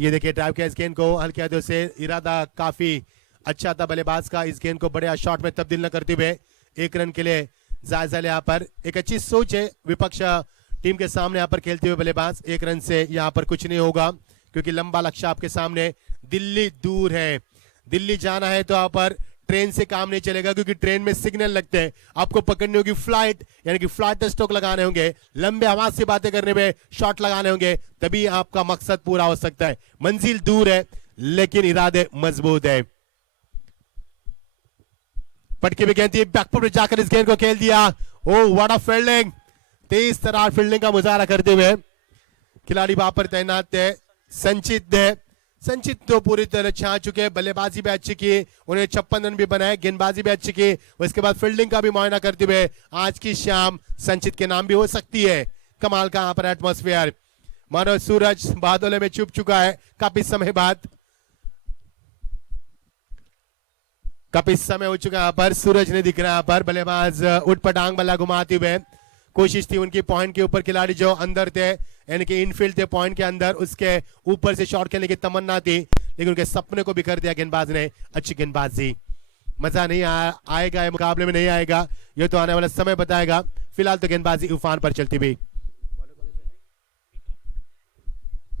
ये देखिए ड्राइव किया इस गेंद को हल्के हाथों से, इरादा काफी अच्छा था बल्लेबाज का, इस गेंद को बड़े शॉट में तब्दील न करते हुए 1 रन के लिए जायजा ले। यहाँ पर एक अच्छी सोच है विपक्ष टीम के सामने, यहाँ पर खेलते हुए बल्लेबाज 1 रन से यहाँ पर कुछ नहीं होगा, क्योंकि लंबा लक्ष्य आपके सामने। दिल्ली दूर है, दिल्ली जाना है तो यहाँ पर ट्रेन से काम नहीं चलेगा, क्योंकि ट्रेन में सिग्नल लगते हैं। आपको पकड़नी होगी फ्लाइट, यानी कि फ्लाइट स्ट्रोक लगाने होंगे, लंबे आवाज से बातें करने में शॉट लगाने होंगे, तभी आपका मकसद पूरा हो सकता है। मंजिल दूर है लेकिन इरादे मजबूत है। पटकी भी गेंद थी, बैकफुट पे जाकर इस गेंद को खेल दिया। ओ what a fielding, Tej Tarar fielding का मुजाहरा करते हुए खिलाड़ी वहां पर तैनात है। संचित है, संचित तो पूरी तरह छा चुके, बल्लेबाजी भी अच्छी की, उन्हें 56 रन भी बनाए, गेंदबाजी भी अच्छी की, उसके बाद फील्डिंग का भी मुआयना करते हुए आज की शाम संचित के नाम भी हो सकती है। कमाल का यहाँ पर एटमॉस्फेयर, मानो सूरज बादलों में छुप चुका है काफी समय बाद, काफी समय हो चुका है यहाँ पर, सूरज नहीं दिख रहा यहाँ पर। बल्लेबाज उठ पटांग बल्ला घुमाते हुए, कोशिश थी उनकी पॉइंट के ऊपर, खिलाड़ी जो अंदर थे यानी कि इनफील्ड थे पॉइंट के अंदर, उसके ऊपर से शॉट खेलने की तमन्ना थी, लेकिन उनके सपने को बिखर दिया गेंदबाज ने। अच्छी गेंदबाजी, मजा नहीं आएगा ये मुकाबले में, नहीं आएगा ये तो आने वाला समय बताएगा। फिलहाल तो गेंदबाजी उफान पर चलती हुई।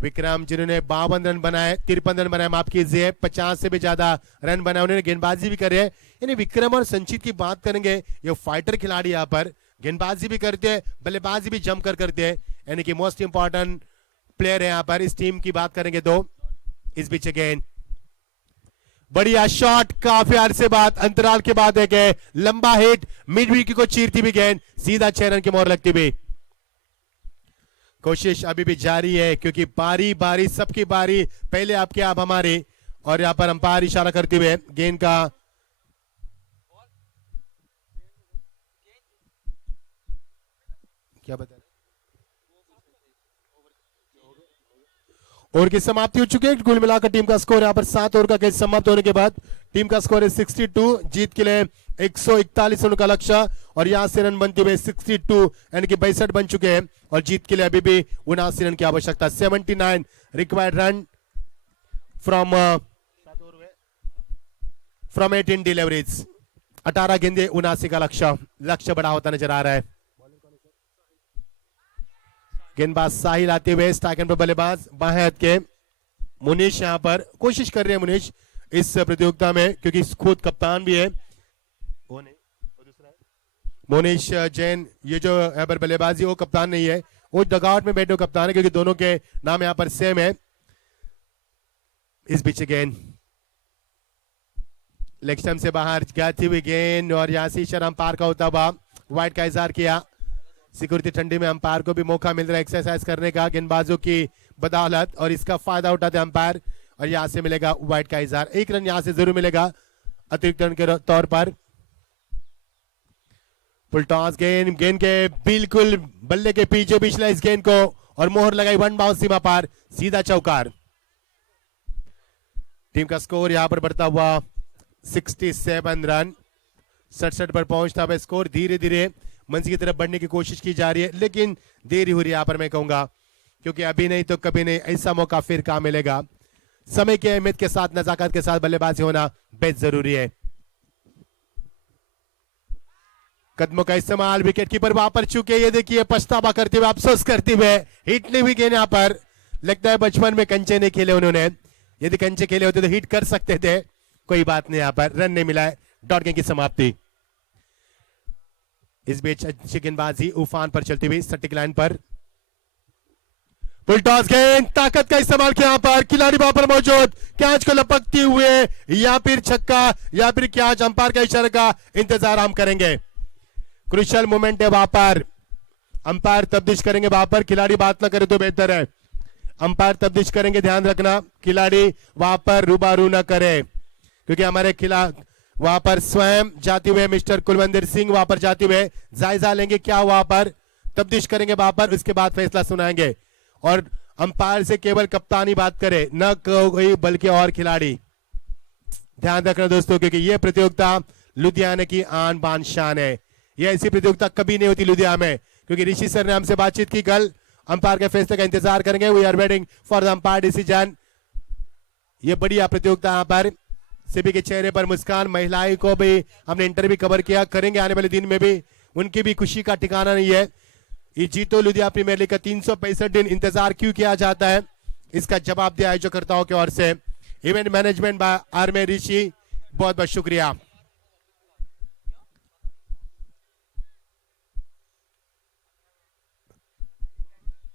विक्रम जिन्होंने 52 रन बनाए, 53 रन बनाए माफ कीजिए, 50 से भी ज्यादा रन बनाए, उन्होंने गेंदबाजी भी करे। यानी विक्रम और संचित की बात करेंगे, ये फाइटर खिलाड़ी यहाँ पर गेंदबाजी भी करते हैं, बल्लेबाजी भी जमकर करते हैं, यानी कि मोस्ट इंपॉर्टेंट प्लेयर है यहाँ पर इस टीम की बात करेंगे तो। इस बीच गेंद, बढ़िया शॉट, काफी अरसे बाद, अंतराल के बाद एक लंबा हिट, मिड विकेट को चीरती भी गेंद, सीधा 6 रन की मोहर लगती भी। कोशिश अभी भी जारी है क्योंकि बारी बारी सबकी बारी, पहले आपके आप हमारे, और यहां पर अंपायर इशारा करते हुए गेंद का क्या बता, ओवर की समाप्ति हो चुकी है। कुल मिलाकर टीम का स्कोर यहां पर 7 ओवर का खेल समाप्त होने के बाद टीम का स्कोर है 62, जीत के लिए 141 रन का लक्ष्य, और यहां से रन बनते हुए 62 यानी कि 62 बन चुके हैं, और जीत के लिए अभी भी 79 रन की आवश्यकता। 79 रिक्वायर्ड रन फ्रॉम 18 डिलीवरीज, 18 गेंदे 79 का लक्ष्य बड़ा होता नजर आ रहा है। गेंदबाज साहिल आते हुए, स्ट्राइक एंड पर बल्लेबाज बाएं हाथ के मुनीश यहां पर कोशिश कर रहे हैं मुनीश इस प्रतियोगिता में, क्योंकि खुद कप्तान भी है वो नहीं, वो दूसरा है मोनीश जैन। ये जो यहाँ पर बल्लेबाजी, वो कप्तान नहीं है, वो डगआउट में बैठे कप्तान है, क्योंकि दोनों के नाम यहाँ पर सेम है। इस बीच गेंद लेग स्टंप से बाहर जाती हुई गेंद, और यहां से इशारा अंपायर का होता हुआ वाइड का इजहार किया। सिक्योरिटी ठंडी में अंपायर को भी मौका मिल रहा है एक्सरसाइज करने का गेंदबाजों की बदौलत, और इसका फायदा उठाते अंपायर, और यहां से मिलेगा वाइड का इजहार। 1 रन यहां से जरूर मिलेगा अतिरिक्त रन के तौर पर। फुल टॉस गेंद, गेंद के बिल्कुल बल्ले के पीछे पिछला इस गेंद को, और मोहर लगाई वन बाउंस सीमा पार, सीधा चौकार। टीम का स्कोर यहां पर बढ़ता हुआ 67 रन, 67 पर पहुंचता हुआ स्कोर। धीरे धीरे मंजिल की तरफ बढ़ने की कोशिश की जा रही है, लेकिन देरी हो रही है यहां पर मैं कहूंगा, क्योंकि अभी नहीं तो कभी नहीं, ऐसा मौका फिर कहां मिलेगा। समय की अहमियत के साथ, नजाकत के साथ बल्लेबाजी होना बेहद जरूरी है। कदमों का इस्तेमाल, विकेट कीपर वापर चुके, ये देखिए पछतावा करते हुए, अफसोस करते हुए, हिट नहीं हुई गेंद यहां पर। लगता है बचपन में कंचे नहीं खेले उन्होंने, यदि कंचे खेले होते तो हिट कर सकते थे, कोई बात नहीं, यहां पर रन नहीं मिला है। डॉट गेंद की समाप्ति। इस बीच अच्छी गेंदबाजी उफान पर चलती हुई, सटीक लाइन पर फुल टॉस गेंद, ताकत का इस्तेमाल किया यहां पर, खिलाड़ी वहां पर मौजूद, कैच को लपकते हुए, या फिर छक्का या फिर कैच, अंपायर का इशारे का इंतजार हम करेंगे। क्रुशियल मोमेंट है वहां पर, अंपायर तब्दीश करेंगे वहां पर, खिलाड़ी बात ना करे तो बेहतर है। अंपायर तब्दीश करेंगे, ध्यान रखना खिलाड़ी वहां पर रूबारू ना करे, क्योंकि हमारे खिलाफ वहां पर स्वयं जाते हुए मिस्टर कुलवंत सिंह वहां पर जाते हुए जायजा लेंगे क्या वहां पर, तब्दीश करेंगे वहां पर, उसके बाद फैसला सुनाएंगे। और अंपायर से केवल कप्तानी बात करे, न कोई बल्कि और खिलाड़ी। ध्यान रखना दोस्तों, क्योंकि यह प्रतियोगिता लुधियाना की आन बान शान है। यह ऐसी प्रतियोगिता कभी नहीं होती लुधियाना में, क्योंकि ऋषि सर ने हमसे बातचीत की कल, अंपायर के फैसले का इंतजार करेंगे। We are waiting for the umpire decision. ये बढ़िया प्रतियोगिता यहाँ पर, सभी के चेहरे पर मुस्कान, महिलाएं को भी हमने इंटरव्यू कवर किया, करेंगे आने वाले दिन में भी, उनकी भी खुशी का ठिकाना नहीं है। ये जीतो लुधियाना प्रीमियर लीग का 365 दिन इंतजार क्यों किया जाता है, इसका जवाब दिया आयोजकर्ताओं की ओर से। इवेंट मैनेजमेंट बाय आरमे ऋषि, बहुत बहुत शुक्रिया।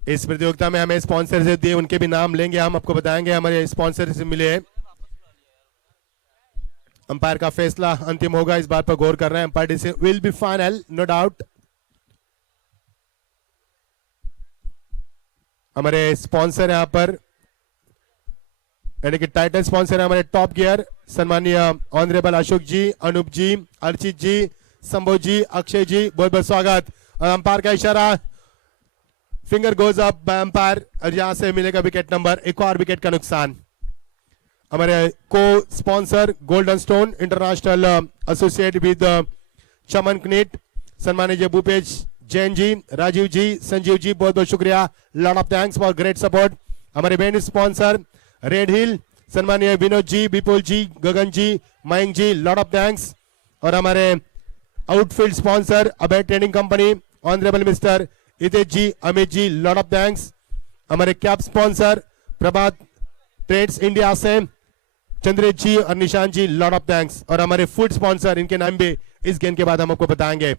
इस प्रतियोगिता में हमें स्पॉन्सर से दिए, उनके भी नाम लेंगे, हम आपको बताएंगे हमारे स्पॉन्सर से मिले। अंपायर का फैसला अंतिम होगा, इस बात पर गौर कर रहे हैं। Umpire decision will be final, no doubt. हमारे स्पॉन्सर यहां पर यानी कि टाइटन स्पॉन्सर है हमारे टॉप गियर सम्मानीय ऑनरेबल अशोक जी, अनूप जी, अर्चित जी, संभव जी, अक्षय जी, बहुत बहुत स्वागत। और अंपायर का इशारा, finger goes up by umpire और यहां से मिलेगा विकेट नंबर, एक और विकेट का नुकसान। हमारे को sponsor golden stone international associate with Chaman कनीट सम्मानीय भूपेश जैन जी, राजीव जी, संजीव जी, बहुत बहुत शुक्रिया, lot of thanks for great support. हमारे मेन स्पॉन्सर रेड हिल सम्मानीय Vinod ji, Vipul ji, Gagan ji, Mayank ji, lot of thanks. और हमारे outfield sponsor Abhay trading company honourable mister Hitesh ji, Amit ji, lot of thanks. हमारे cap sponsor Prabhat trades India से चंद्रेश जी और Nishant ji, lot of thanks. और हमारे फूड स्पॉन्सर, इनके नाम भी इस गेम के बाद हम आपको बताएंगे।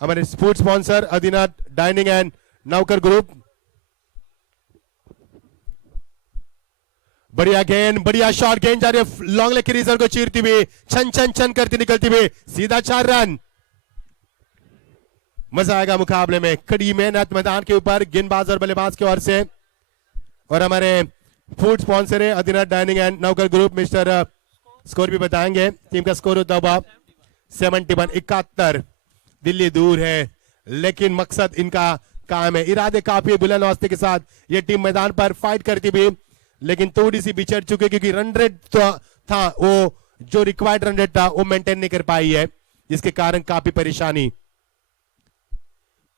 हमारे food sponsor Adinath dining and नौकर ग्रुप, बढ़िया गेंद, बढ़िया शॉट, गेंद जा रही है लॉन्ग लेग के रीजन को चीरती हुई, छन छन छन करती निकलती हुई, सीधा 4 रन। मजा आएगा मुकाबले में, कड़ी मेहनत मैदान के ऊपर गेंदबाज और बल्लेबाज की ओर से। और हमारे फूड स्पॉन्सर है आदिनाथ डाइनिंग एंड नौकर ग्रुप, मिस्टर स्कोर भी बताएंगे। टीम का स्कोर होता हुआ 71 71। दिल्ली दूर है लेकिन मकसद इनका काम है, इरादे काफी बुलंद हौसले के साथ ये टीम मैदान पर फाइट करती भी, लेकिन थोड़ी सी बिछड़ चुकी क्योंकि रन रेट था वो जो रिक्वायर्ड रन रेट था वो मेंटेन नहीं कर पाई है, जिसके कारण काफी परेशानी।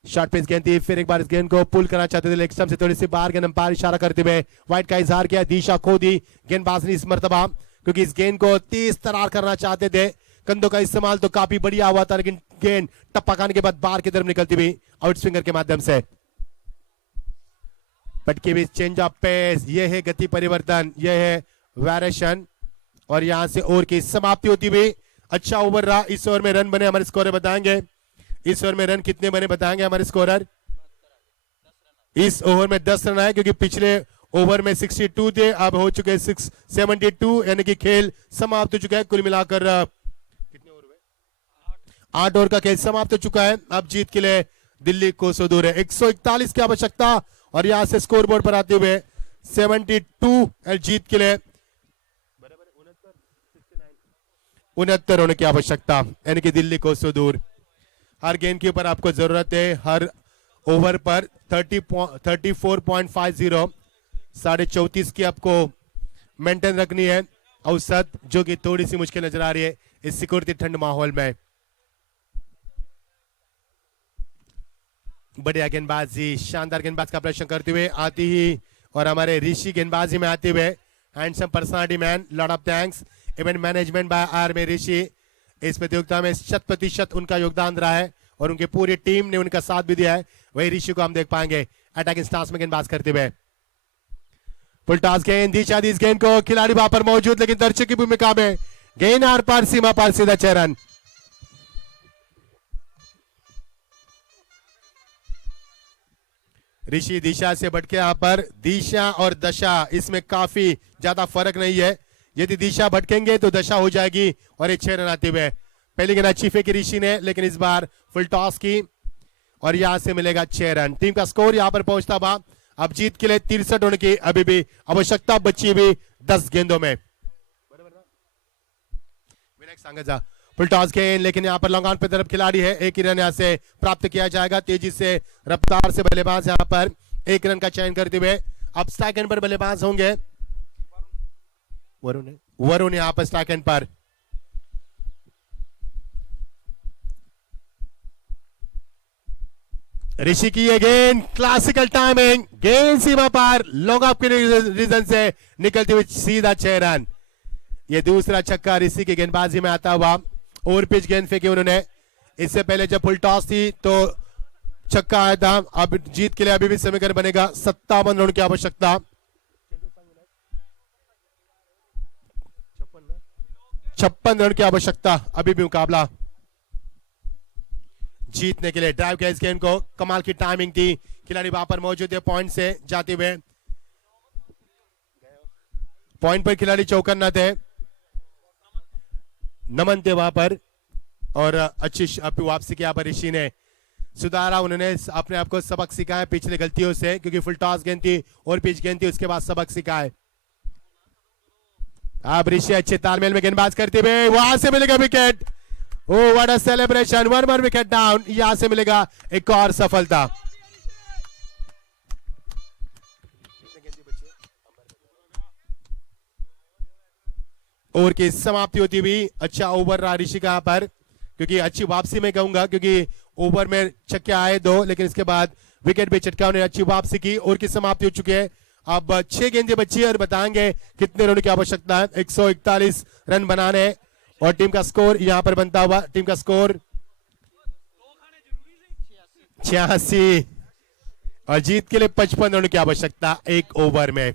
शॉर्ट पिच गेंद थी, फिर एक बार इस गेंद को पुल करना चाहते थे लेग स्टंप से थोड़ी सी बाहर, गेंद अंपायर इशारा करते हुए वाइड का इजहार किया, दिशा खो दी गेंदबाज ने इस मर्तबा, क्योंकि इस गेंद को तेज तरार करना चाहते थे। कंधों का इस्तेमाल तो काफी बढ़िया हुआ था, लेकिन गेंद टप्पा खाने के बाद बाहर की तरफ निकलती हुई आउट स्विंगर के माध्यम से। पटके भी चेंज ऑफ पेस, ये है गति परिवर्तन, ये है वेरिएशन। और यहां से ओवर की समाप्ति होती हुई, अच्छा ओवर रहा। इस ओवर में रन बने हमारे स्कोरर बताएंगे, इस ओवर में रन कितने बने बताएंगे हमारे स्कोरर। इस ओवर में 10 रन आए, क्योंकि पिछले ओवर में 62 थे, अब हो चुके 72, यानी कि खेल समाप्त हो चुका है। कुल मिलाकर कितने ओवर हुए? 8 ओवर का खेल समाप्त हो चुका है। अब जीत के लिए दिल्ली कोसों दूर है, 141 की आवश्यकता। और यहां से स्कोरबोर्ड पर आते हुए 72 जीत के लिए 69 होने की आवश्यकता, यानी कि दिल्ली कोसों दूर। हर गेंद के ऊपर आपको जरूरत है, हर ओवर पर 34.50 34.5 की आपको मेंटेन रखनी है औसत, जो कि थोड़ी सी मुश्किल नजर आ रही है इस सिकुड़ती ठंड माहौल में। बढ़िया गेंदबाजी, शानदार गेंदबाज का प्रदर्शन करते हुए आती ही, और हमारे ऋषि गेंदबाजी में आते हुए handsome personality man, lot of thanks. Event management by R M Rishi, इस प्रतियोगिता में 100% उनका योगदान रहा है और उनकी पूरी टीम ने उनका साथ भी दिया है। वही ऋषि को हम देख पाएंगे अटैकिंग स्टांस में गेंदबाज करते हुए। फुल टॉस गेंद दी जाती, इस गेंद को खिलाड़ी वहां पर मौजूद, लेकिन दर्शक की भूमिका में गेंद आर पार सीमा पार, सीधा 6 रन। ऋषि दिशा से भटके, यहां पर दिशा और दशा इसमें काफी ज्यादा फर्क नहीं है। यदि दिशा भटकेंगे तो दशा हो जाएगी, और ये 6 रन आते हुए। पहली गेंद अच्छी फेंकी ऋषि ने, लेकिन इस बार फुल टॉस की और यहां से मिलेगा 6 रन। टीम का स्कोर यहां पर पहुंचता हुआ अब जीत के लिए 63 होने की अभी भी आवश्यकता बची हुई 10 गेंदों में। फुल टॉस गेंद, लेकिन यहां पर लॉन्ग ऑन पे तरफ खिलाड़ी है, एक ही रन यहां से प्राप्त किया जाएगा। तेजी से रफ्तार से बल्लेबाज यहां पर 1 रन का चयन करते हुए अब स्ट्राइक एंड पर बल्लेबाज होंगे वरुण यहां पर स्ट्राइक एंड पर। ऋषि की ये गेंद, क्लासिकल टाइमिंग, गेंद सीमा पार, लॉन्ग ऑफ के रीजन से निकलती हुई सीधा 6 रन। ये दूसरा छक्का ऋषि की गेंदबाजी में आता हुआ। ओवर पिच गेंद फेंकी उन्होंने, इससे पहले जब फुल टॉस थी तो छक्का आया था। अब जीत के लिए अभी भी समीकरण बनेगा 57 रन की आवश्यकता। 56 रन की आवश्यकता, अभी भी मुकाबला जीतने के लिए। ड्राइव किया इस गेंद को, कमाल की टाइमिंग थी, खिलाड़ी वहां पर मौजूद है पॉइंट से जाते हुए। पॉइंट पर खिलाड़ी चौकन्ना थे, नमन थे वहां पर, और अच्छी वापसी की यहाँ पर ऋषि ने सुधारा। उन्होंने अपने आप को सबक सिखाया पिछले गलतियों से, क्योंकि फुल टॉस गेंद थी और पिच गेंद थी, उसके बाद सबक सिखाए। अब ऋषि अच्छे तालमेल में गेंदबाज करते हुए वहां से मिलेगा wicket. O what a celebration, one more wicket down. यहां से मिलेगा एक और सफलता। ओवर की समाप्ति होती हुई अच्छा ओवर रहा ऋषि का यहाँ पर, क्योंकि अच्छी वापसी में कहूंगा, क्योंकि ओवर में छक्के आए 2 लेकिन इसके बाद विकेट भी चटका, उन्होंने अच्छी वापसी की। ओवर की समाप्ति हो चुकी है। अब 6 गेंदें बची है और बताएंगे कितने रनों की आवश्यकता है। 141 रन बनाने और टीम का स्कोर यहां पर बनता हुआ, टीम का स्कोर 86 और जीत के लिए 55 रनों की आवश्यकता एक ओवर में।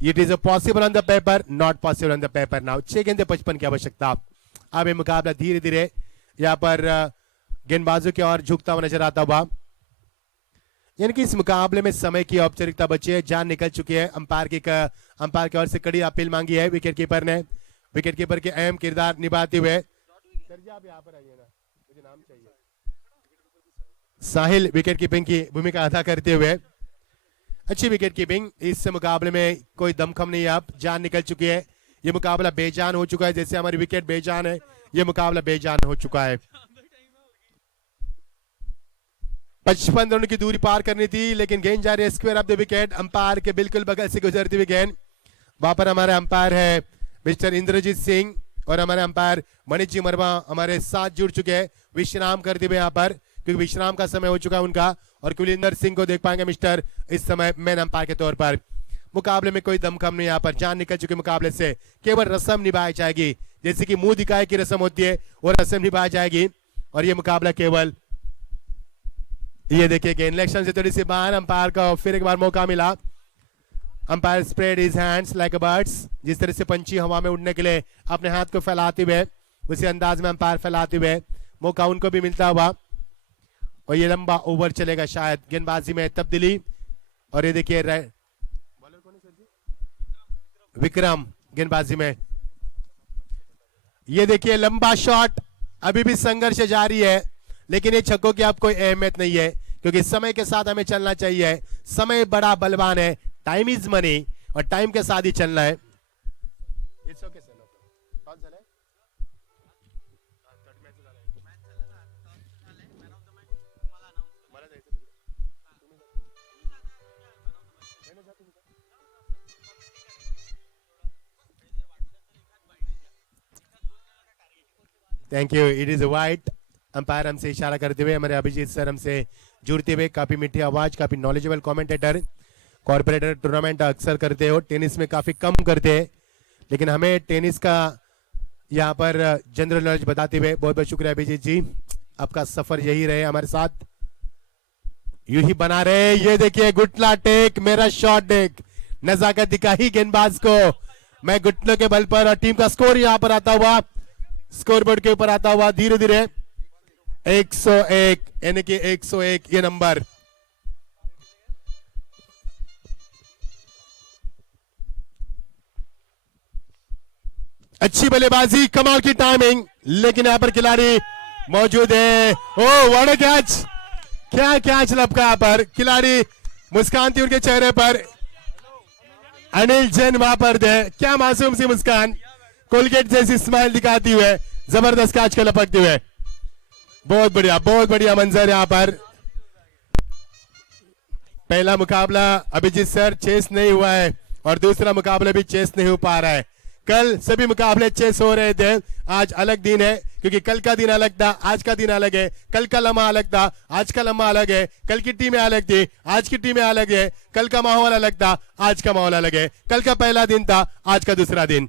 It is possible on the paper, not possible on the paper now. 6 गेंदें 55 की आवश्यकता। अब ये मुकाबला धीरे धीरे यहां पर गेंदबाजों की ओर झुकता हुआ नजर आता हुआ, यानी कि इस मुकाबले में समय की औपचारिकता बची है, जान निकल चुकी है। अंपायर की ओर से कड़ी अपील मांगी है विकेट कीपर ने। विकेट कीपर के अहम किरदार निभाते हुए साहिल विकेट कीपिंग की भूमिका अदा करते हुए अच्छी विकेट कीपिंग। इस मुकाबले में कोई दमखम नहीं है, अब जान निकल चुकी है। ये मुकाबला बेजान हो चुका है, जैसे हमारी विकेट बेजान है, ये मुकाबला बेजान हो चुका है। 55 रनों की दूरी पार करनी थी, लेकिन गेंद जा रही है square of the wicket. Umpire के बिल्कुल बगल से गुजरती हुई गेंद। वहां पर हमारे अंपायर है मिस्टर इंद्रजीत सिंह और हमारे अंपायर मनीष जी मरवा हमारे साथ जुड़ चुके हैं विश्राम करते हुए यहाँ पर, क्योंकि विश्राम का समय हो चुका है उनका। और कुलिंदर सिंह को देख पाएंगे मिस्टर इस समय मैन अंपायर के तौर पर। मुकाबले में कोई दमखम नहीं, यहाँ पर जान निकल चुके मुकाबले से। केवल रस्म निभाई जाएगी, जैसे कि मुंह दिखाए की रस्म होती है, वो रस्म निभाई जाएगी। और ये मुकाबला केवल, ये देखिए गेंद इलेक्शन से थोड़ी सी बाहर, अंपायर को फिर एक बार मौका मिला। Umpire spread his hands like a bird's, जिस तरह से पंछी हवा में उड़ने के लिए अपने हाथ को फैलाते हुए, उसी अंदाज में अंपायर फैलाते हुए मौका उनको भी मिलता हुआ। और ये लंबा ओवर चलेगा शायद, गेंदबाजी में तब्दीली। और ये देखिए विक्रम गेंदबाजी में, ये देखिए लंबा शॉट। अभी भी संघर्ष जारी है, लेकिन ये छक्कों की अब कोई अहमियत नहीं है, क्योंकि समय के साथ हमें चलना चाहिए। समय बड़ा बलवान है, टाइम इज मनी, और टाइम के साथ ही चलना है। Thank you. It is white. Umpire हमसे इशारा करते हुए, हमारे अभिजीत सर हमसे जुड़ते हुए, काफी मीठी आवाज, काफी नॉलेजेबल कमेंटेटर। कॉर्पोरेटर टूर्नामेंट अक्सर करते हो, टेनिस में काफी कम करते हैं, लेकिन हमें टेनिस का यहाँ पर जनरल नॉलेज बताते हुए बहुत बहुत शुक्रिया अभिजीत जी। आपका सफर यही रहे हमारे साथ, यू ही बना रहे। ये देखिए गुटला टेक, मेरा शॉट देख, नजाकत दिखाई गेंदबाज को। मैं घुटनों के बल पर, और टीम का स्कोर यहाँ पर आता हुआ, स्कोरबोर्ड के ऊपर आता हुआ धीरे धीरे 101, यानी कि 101 ये नंबर। अच्छी बल्लेबाजी, कमाल की टाइमिंग, लेकिन यहां पर खिलाड़ी मौजूद है। ओ व्हाट अ कैच, क्या कैच लपका यहाँ पर। खिलाड़ी मुस्कान थी उनके चेहरे पर। अनिल जैन वहां पर थे, क्या मासूम सी मुस्कान, कोलगेट जैसी स्माइल दिखाती हुए, जबरदस्त कैच को लपकते हुए। बहुत बढ़िया मंजर यहाँ पर। पहला मुकाबला अभिजीत सर चेस नहीं हुआ है, और दूसरा मुकाबला भी चेस नहीं हो पा रहा है। कल सभी मुकाबले चेस हो रहे थे, आज अलग दिन है, क्योंकि कल का दिन अलग था, आज का दिन अलग है। कल का लम्हा अलग था, आज का लम्हा अलग है। कल की टीमें अलग थी, आज की टीमें अलग है। कल का माहौल अलग था, आज का माहौल अलग है। कल का पहला दिन था, आज का दूसरा दिन।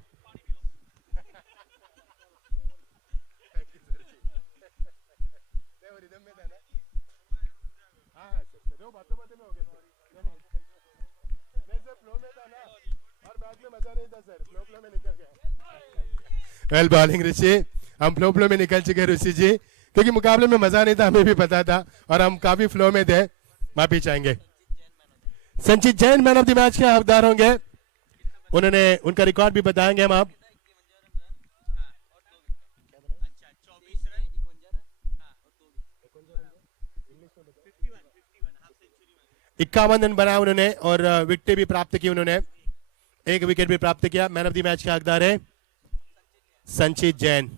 वेल बॉलिंग ऋषि, हम फ्लो में निकल चुके ऋषि जी, क्योंकि मुकाबले में मजा नहीं था, हमें भी पता था, और हम काफी फ्लो में थे। माफी चाहेंगे। संचित Jain man of the match के हकदार होंगे, उन्होंने उनका रिकॉर्ड भी बताएंगे हम। आप 51 रन बनाया उन्होंने, और विकेट भी प्राप्त की उन्होंने। एक विकेट भी प्राप्त किया। मैन ऑफ द मैच का हकदार है संचित जैन।